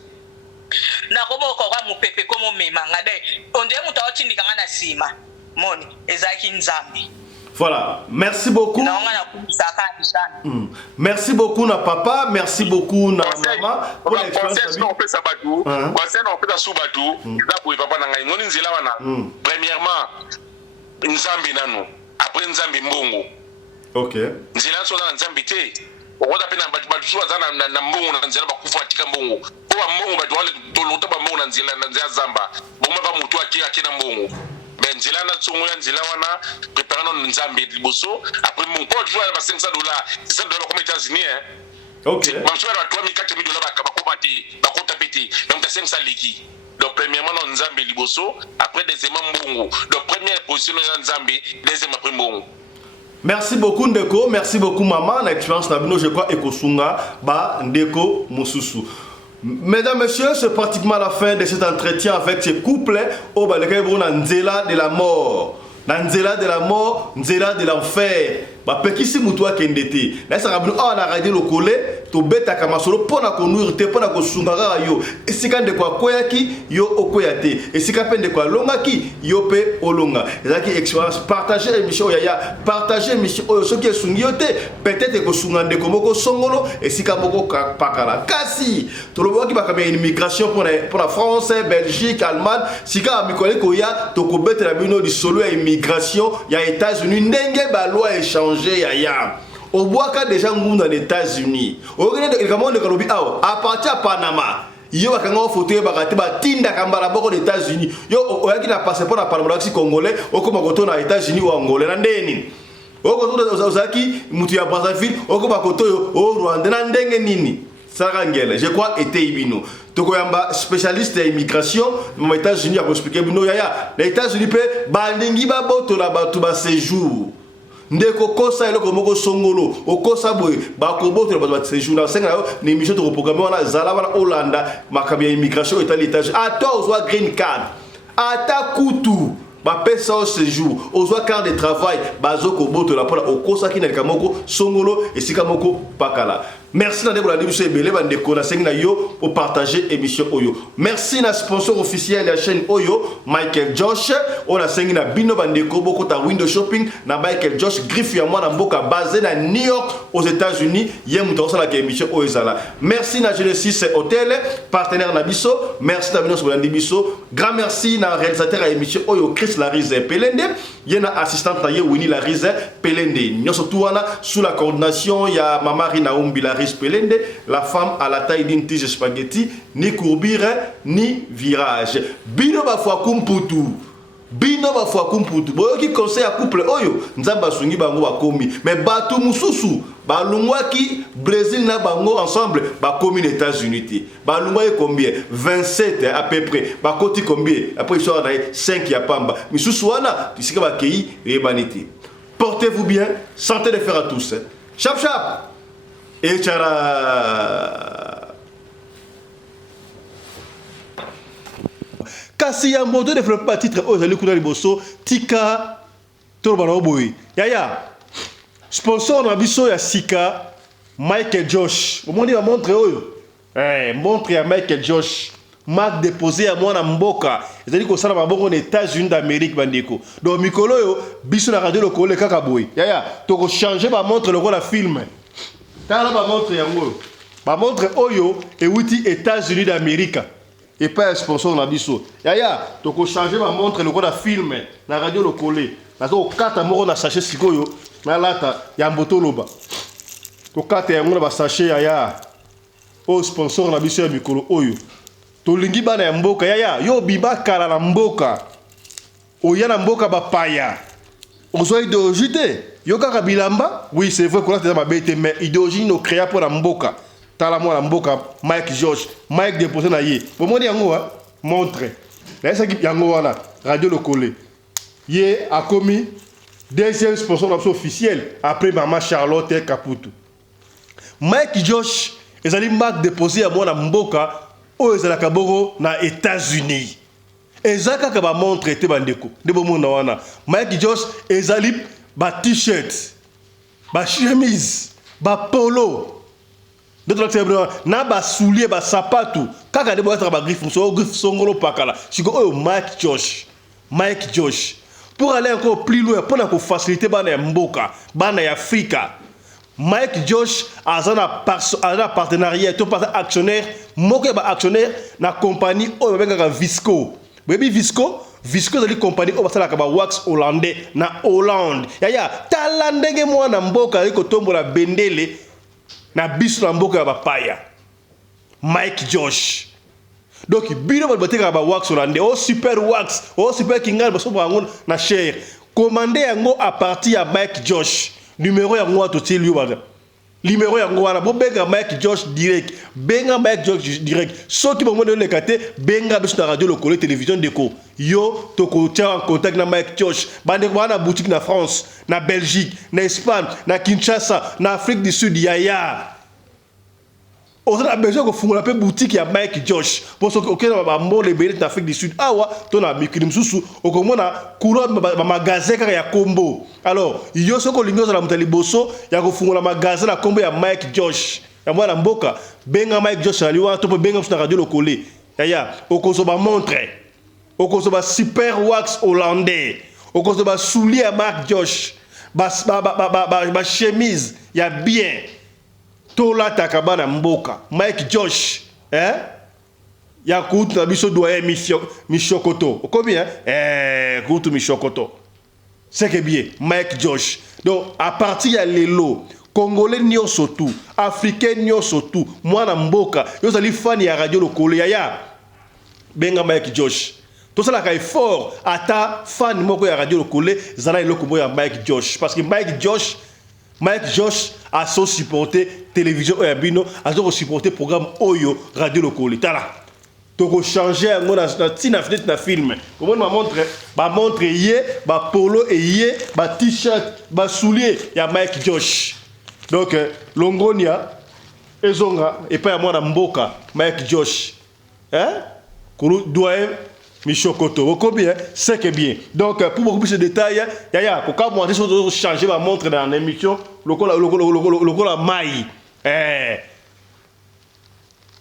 na komo ko ka mupepe komo memanga de onde muta otindika na sima moni ezaki nzambi. Voilà, merci beaucoup. Merci beaucoup na papa, merci beaucoup na maman pour l'expérience. On fait ça batou, on fait ça sous batou, ça pour papa na ngai ngoni nzela wana. Premièrement, nzambi nanu, après nzambi mbongo. OK. Nzela so na nzambi te. Okoda pena batu so na mbongo na nzela bakufa tika mbongo. Ko mbongo batu wale tolota ba mbongo na nzela zamba. Bomba ba mutu akina mbongo. Nzela na tsongo ya nzela wana préparant nzambe liboso après mon pote jouer à $500 $600 comme États-Unis OK moi je vais à $3 $4 bakobati bakotapeti donc t'as 500 liki donc premièrement nzambe liboso après deuxièmement mbongo donc première position nzambe deuxième après mbongo. Merci beaucoup Ndeko, merci beaucoup maman, l'expérience na bino je crois ekosunga ba Ndeko Mususu. Mesdames, Messieurs, c'est pratiquement la fin de cet entretien avec ce couple au Balekaibo Nzela de la mort. Nzela de la mort, Nzela de l'enfer. Bah, pekisi mutua kendete. Là, ça rabino a radio le collé, to beta kamasolo pona konuire te pona kosungara yo. Et si quand de quoi koyaki yo okoyate. Et si quand de quoi longaki yo pe olonga. Et là qui expérience partager émission yaya, partager émission ce qui est sungiote, peut-être que sungande komoko songolo et si kamoko pakala. Kasi to le voit qui va comme une immigration pour la France, Belgique, Allemagne, si quand mikole koya to ko beta la bino di solo ya immigration ya États-Unis ndenge ba loi échange yaya. Au bois quand déjà dans les États-Unis. Au Ghana de comment de Kalobi à partir à Panama. Yo bakanga photo bakati batinda kambala boko des États-Unis. Yo oyaki na passeport na Panama congolais okoma koto na États-Unis ou Angola na ndeni. Oko ozaki mutu ya Brazzaville okoma koto yo o Rwanda na ndenge nini. Sarangela, je crois était ibino. Tokoyamba spécialiste immigration, aux États-Unis a expliqué bino yaya. Les États-Unis pe bandingi ba boto la batu ba séjour. Ndeko kosa eloko moko songolo okosa boy bakoboto ba séjour na senga na émission to programme wana zala wana Hollanda makabia immigration et l'étage à toi ozwa green card ata kutu ba pesa au séjour ozwa carte de travail bazoko boto la pona okosa kina kamoko songolo et sikamoko pakala. Merci na ndeko la dibiso ebele ba ndeko na senga yo pour partager émission oyo. Merci na sponsor officiel de la chaîne Oyo Michael Josh on a senga na bino ba ndeko boko ta window shopping na Michael Josh griffe ya mwana mboka basé na New York aux États-Unis yem mutosa la émission Oyo zala. Merci na Genesis Hotel partenaire na biso, merci na bino so la dibiso, grand merci na réalisateur à émission Oyo Chris Larize Pelende, yena assistante na ye Winnie Larize Pelende. Nyoso tuwana sous la coordination ya Mama Rina Umbila Pelende, la femme à la taille d'une tige spaghetti, ni courbure, ni virage. Bino ba fois kumputu. Bino ba fois kumputu. Boyo ki conseil à couple oyo, nzamba sungi bango ba komi. Mais batu mususu, ba lungwa ki Brésil na bango ensemble, ba komi les États-Unis. Ba lungwa e combien? 27 à peu près. Ba koti combien? Après ils sont à 5 ya pamba. Misusu wana, tu sais que ba kei e banité. Portez-vous bien, santé de fer à tous. Chap chap. Et tchara kasi ya moto de flop titre o zali kuna liboso tika to bana oboyi yaya sponsor na biso ya sika Michael Josh omoni ba montre oyo montre ya Michael Josh marque déposé à mwana mboka ezali ko sala mabongo na États-Unis d'Amérique bandeko donc mikolo yo biso na radio lokole kaka boy yaya to ko changer ba montre lokola film tala ba montre yango ba montre oyo e wuti États-Unis d'Amérique et pas sponsor na biso yaya to ko changer ba montre lokola film na radio lokole na to kata moko na sachet sikoyo na lata ya mboto loba to kata yango na ba sachet yaya o sponsor na biso ya mikolo oyo tolingi bana ya mboka yaya yo biba kala na mboka oya na mboka bapaya ozo idéologie te yo kaka bilamba oui c'est vrai qu'on a ma bête mais idéologie no créa pour la mboka tala mo la mboka Mike George Mike déposé na ye bomoni yango wa montre na esa ki yango wana radio lokole ye a commis deuxième sponsor officiel après maman Charlotte Caputo Mike George ezali marque déposé à moi na mboka o ezalaka boko na États-Unis ezaka ka ba montre te bandeko de bomona wana Mike Josh ezali ba t-shirt ba chemise ba polo na ba soulier ba sapato kaka de boîte ba griffe songolo pakala siko oyo Mike Josh pour aller encore plus loin pour na faciliter bana ya mboka bana ya Afrika Mike Josh a un partenariat, tout actionnaire, moque actionnaire na compagnie au benga Visco. Baby Visco c'est la compagnie au basala kaba wax hollandais na Hollande. Yaya talandenge moi na mboka liko tombo la bendele na biso na mboka ba paya. Mike Josh. Donc bino ba bateka ba wax hollandais, oh super wax, oh super kingal baso bango na cher. Commandé yango à partir à Mike Josh. Numéro ya ngwa to tell you bana. Numéro ya ngwa na bo benga Mike Josh direct. Benga Mike Josh direct. Soki bo ngone le kate benga biso na radio lokole télévision deko. Yo to ko tia en contact na Mike Josh. Bande ko na boutique na France, na Belgique, na Espagne, na Kinshasa, na Afrique du Sud yaya. On a besoin de faire une boutique à Mike Josh. Pour ce que on a mon les bénéfices d'Afrique du Sud. Ah ouais, ton ami qui nous sous au comment on a courant magasin car il y a combo. Alors, il y a ce que l'union de la montée bosso, il y a que faire un magasin la combo à Mike Josh. Ya moi la mboka, benga Mike Josh ali wa to benga sur radio lokole. Ya au cause ba montre. Au cause ba super wax hollandais. Au cause ba soulier à Mike Josh. Ba chemise, il y a bien. Tola takabana mboka Mike Josh ya kutu na biso doyen Mishokoto combien kutu Mishokoto c'est que bien Mike Josh donc à partir ya lelo congolais nyonso tout africain nyonso tout mwana mboka yo zali fan ya radio lokole ya benga Mike Josh tout ça la ka effort ata fan moko ya radio lokole zala eloko mo ya Mike Josh parce que Mike Josh a son supporté télévision Oyabino, a son supporté programme Oyo radio lokole. Tala. Donc changer un mot tina fenêtre na film. Comment ma montre yé, ba polo et yé, ba t-shirt, ba soulier, ya Mike Josh. Donc Longonia ezonga et pas moi na mboka Mike Josh. Kuru doyen Mishokoto, combien c'est que bien. Donc pour beaucoup plus de détails, yaya, pourquoi moi je changer ma montre dans l'émission, lokola mai.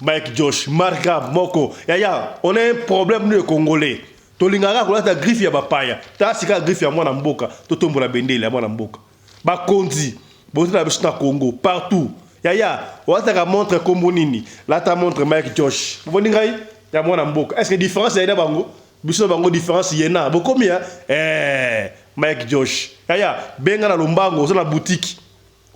Mike Josh, Marga Moko. Yaya, on a un problème nous les Congolais. Tolingara ko la griffe ya bapaya. Ta sika griffe ya mwana mboka, to tombo la bendele ya mwana mboka. Ba konzi, bo na biso na Congo partout. Yaya, on a ta montre kombo nini. Là ta montre Mike Josh. Vous voyez ngai? Ya mwana mboka. Est-ce que différence ya bango? Biso bango différence yena. Bo combien? Mike Josh. Yaya, benga na lombango, na boutique.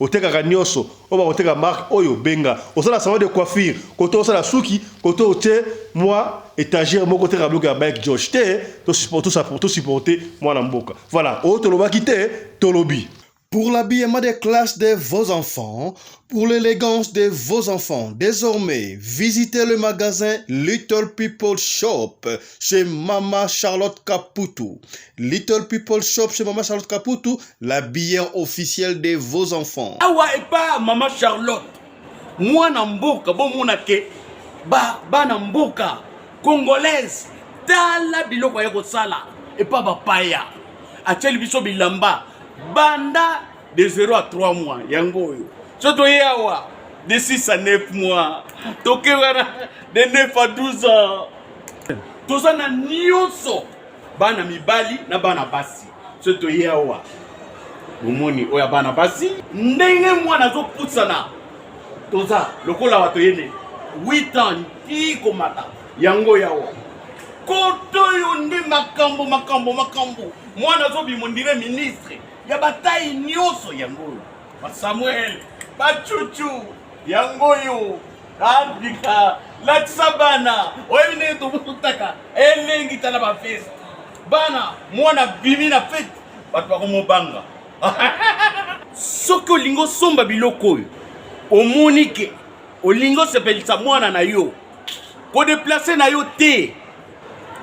Oteka kanyoso, oba oteka marque oyo benga. Osala salon de coiffure, koto osala suki, koto ote moi étagère moko te rabloka ya Mike Josh. Te to support tout ça pour tout supporter mwana mboka. Voilà, o toloba kite tolobi. Pour l'habillement des classes de vos enfants, pour l'élégance de vos enfants, désormais, visitez le magasin Little People Shop chez Mama Charlotte Caputo. Little People Shop chez Mama Charlotte Caputo, l'habilleur officiel de vos enfants. Awa et pas Mama Charlotte. Moi namboka, bon monake, ba namboka, congolaise, tala biloko ya kosala, et pas bapaya. Acheli biso bilamba. Banda de 0 à 3 mois yango yo so toyewa de 6 à 9 mois tokewara de 9 à 12 ans toza na nyonso bana mibali na bana basi so toyewa bomoni oya bana basi ndenge mwana azopusana toza lokola wato yene 8 ans ti komata yango yawa koto yo nde makambo mwana azobima ndire ministre ya bataille nyonso yango ba Samuel bachuchu yango yo Afrika latisa bana oyebi ndenge tobutaka elengi tala bafeste bana mwana bimi na fete bato bakomobanga soki olingo somba biloko oyo omoni ke olingo sepelisa mwana na yo kodeplace na yo te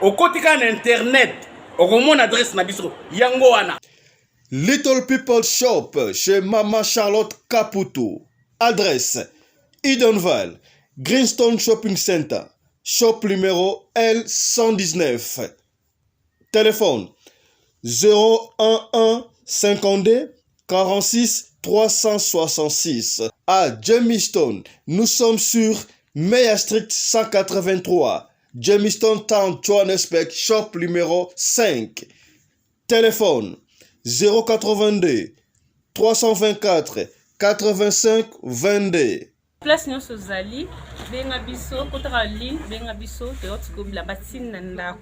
okotika na internet okomona adresse na biso yango wana. Little People Shop chez Mama Charlotte Caputo. Adresse Edenval, Greenstone Shopping Center, shop numéro L119. Téléphone 011 52 46 366. À Jamestown, nous sommes sur Meyer Street 183. Jamestown Town, Johannesburg, shop numéro 5. Téléphone 082 324 85 22. Place nyonso zali benga biso kotaka ligne benga biso teotikomila batine na ndako.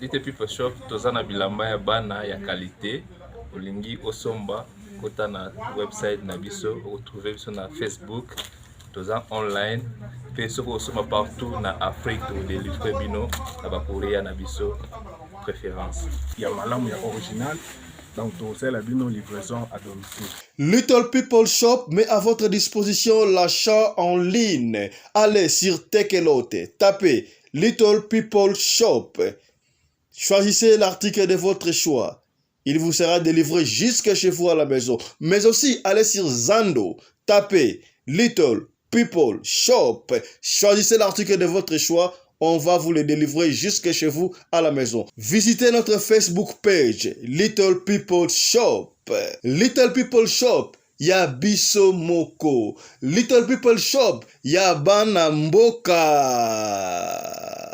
Little People Shop toza na bilamba ya bana ya qualité olingi osomba kota na website na biso retrouver biso na Facebook toza online pe soko osomba partout na Afrique to délivrer bino na ba Korea na biso préférence ya malamu ya original. Donc, c'est la livraison à domicile. Little People Shop met à votre disposition l'achat en ligne. Allez sur Tekelote, tapez Little People Shop. Choisissez l'article de votre choix. Il vous sera délivré jusque chez vous à la maison. Mais aussi, allez sur Zando, tapez Little People Shop. Choisissez l'article de votre choix. On va vous le délivrer jusque chez vous à la maison. Visitez notre Facebook page, Little People Shop. Little People Shop, ya biso moko. Little People Shop, ya bana mboka.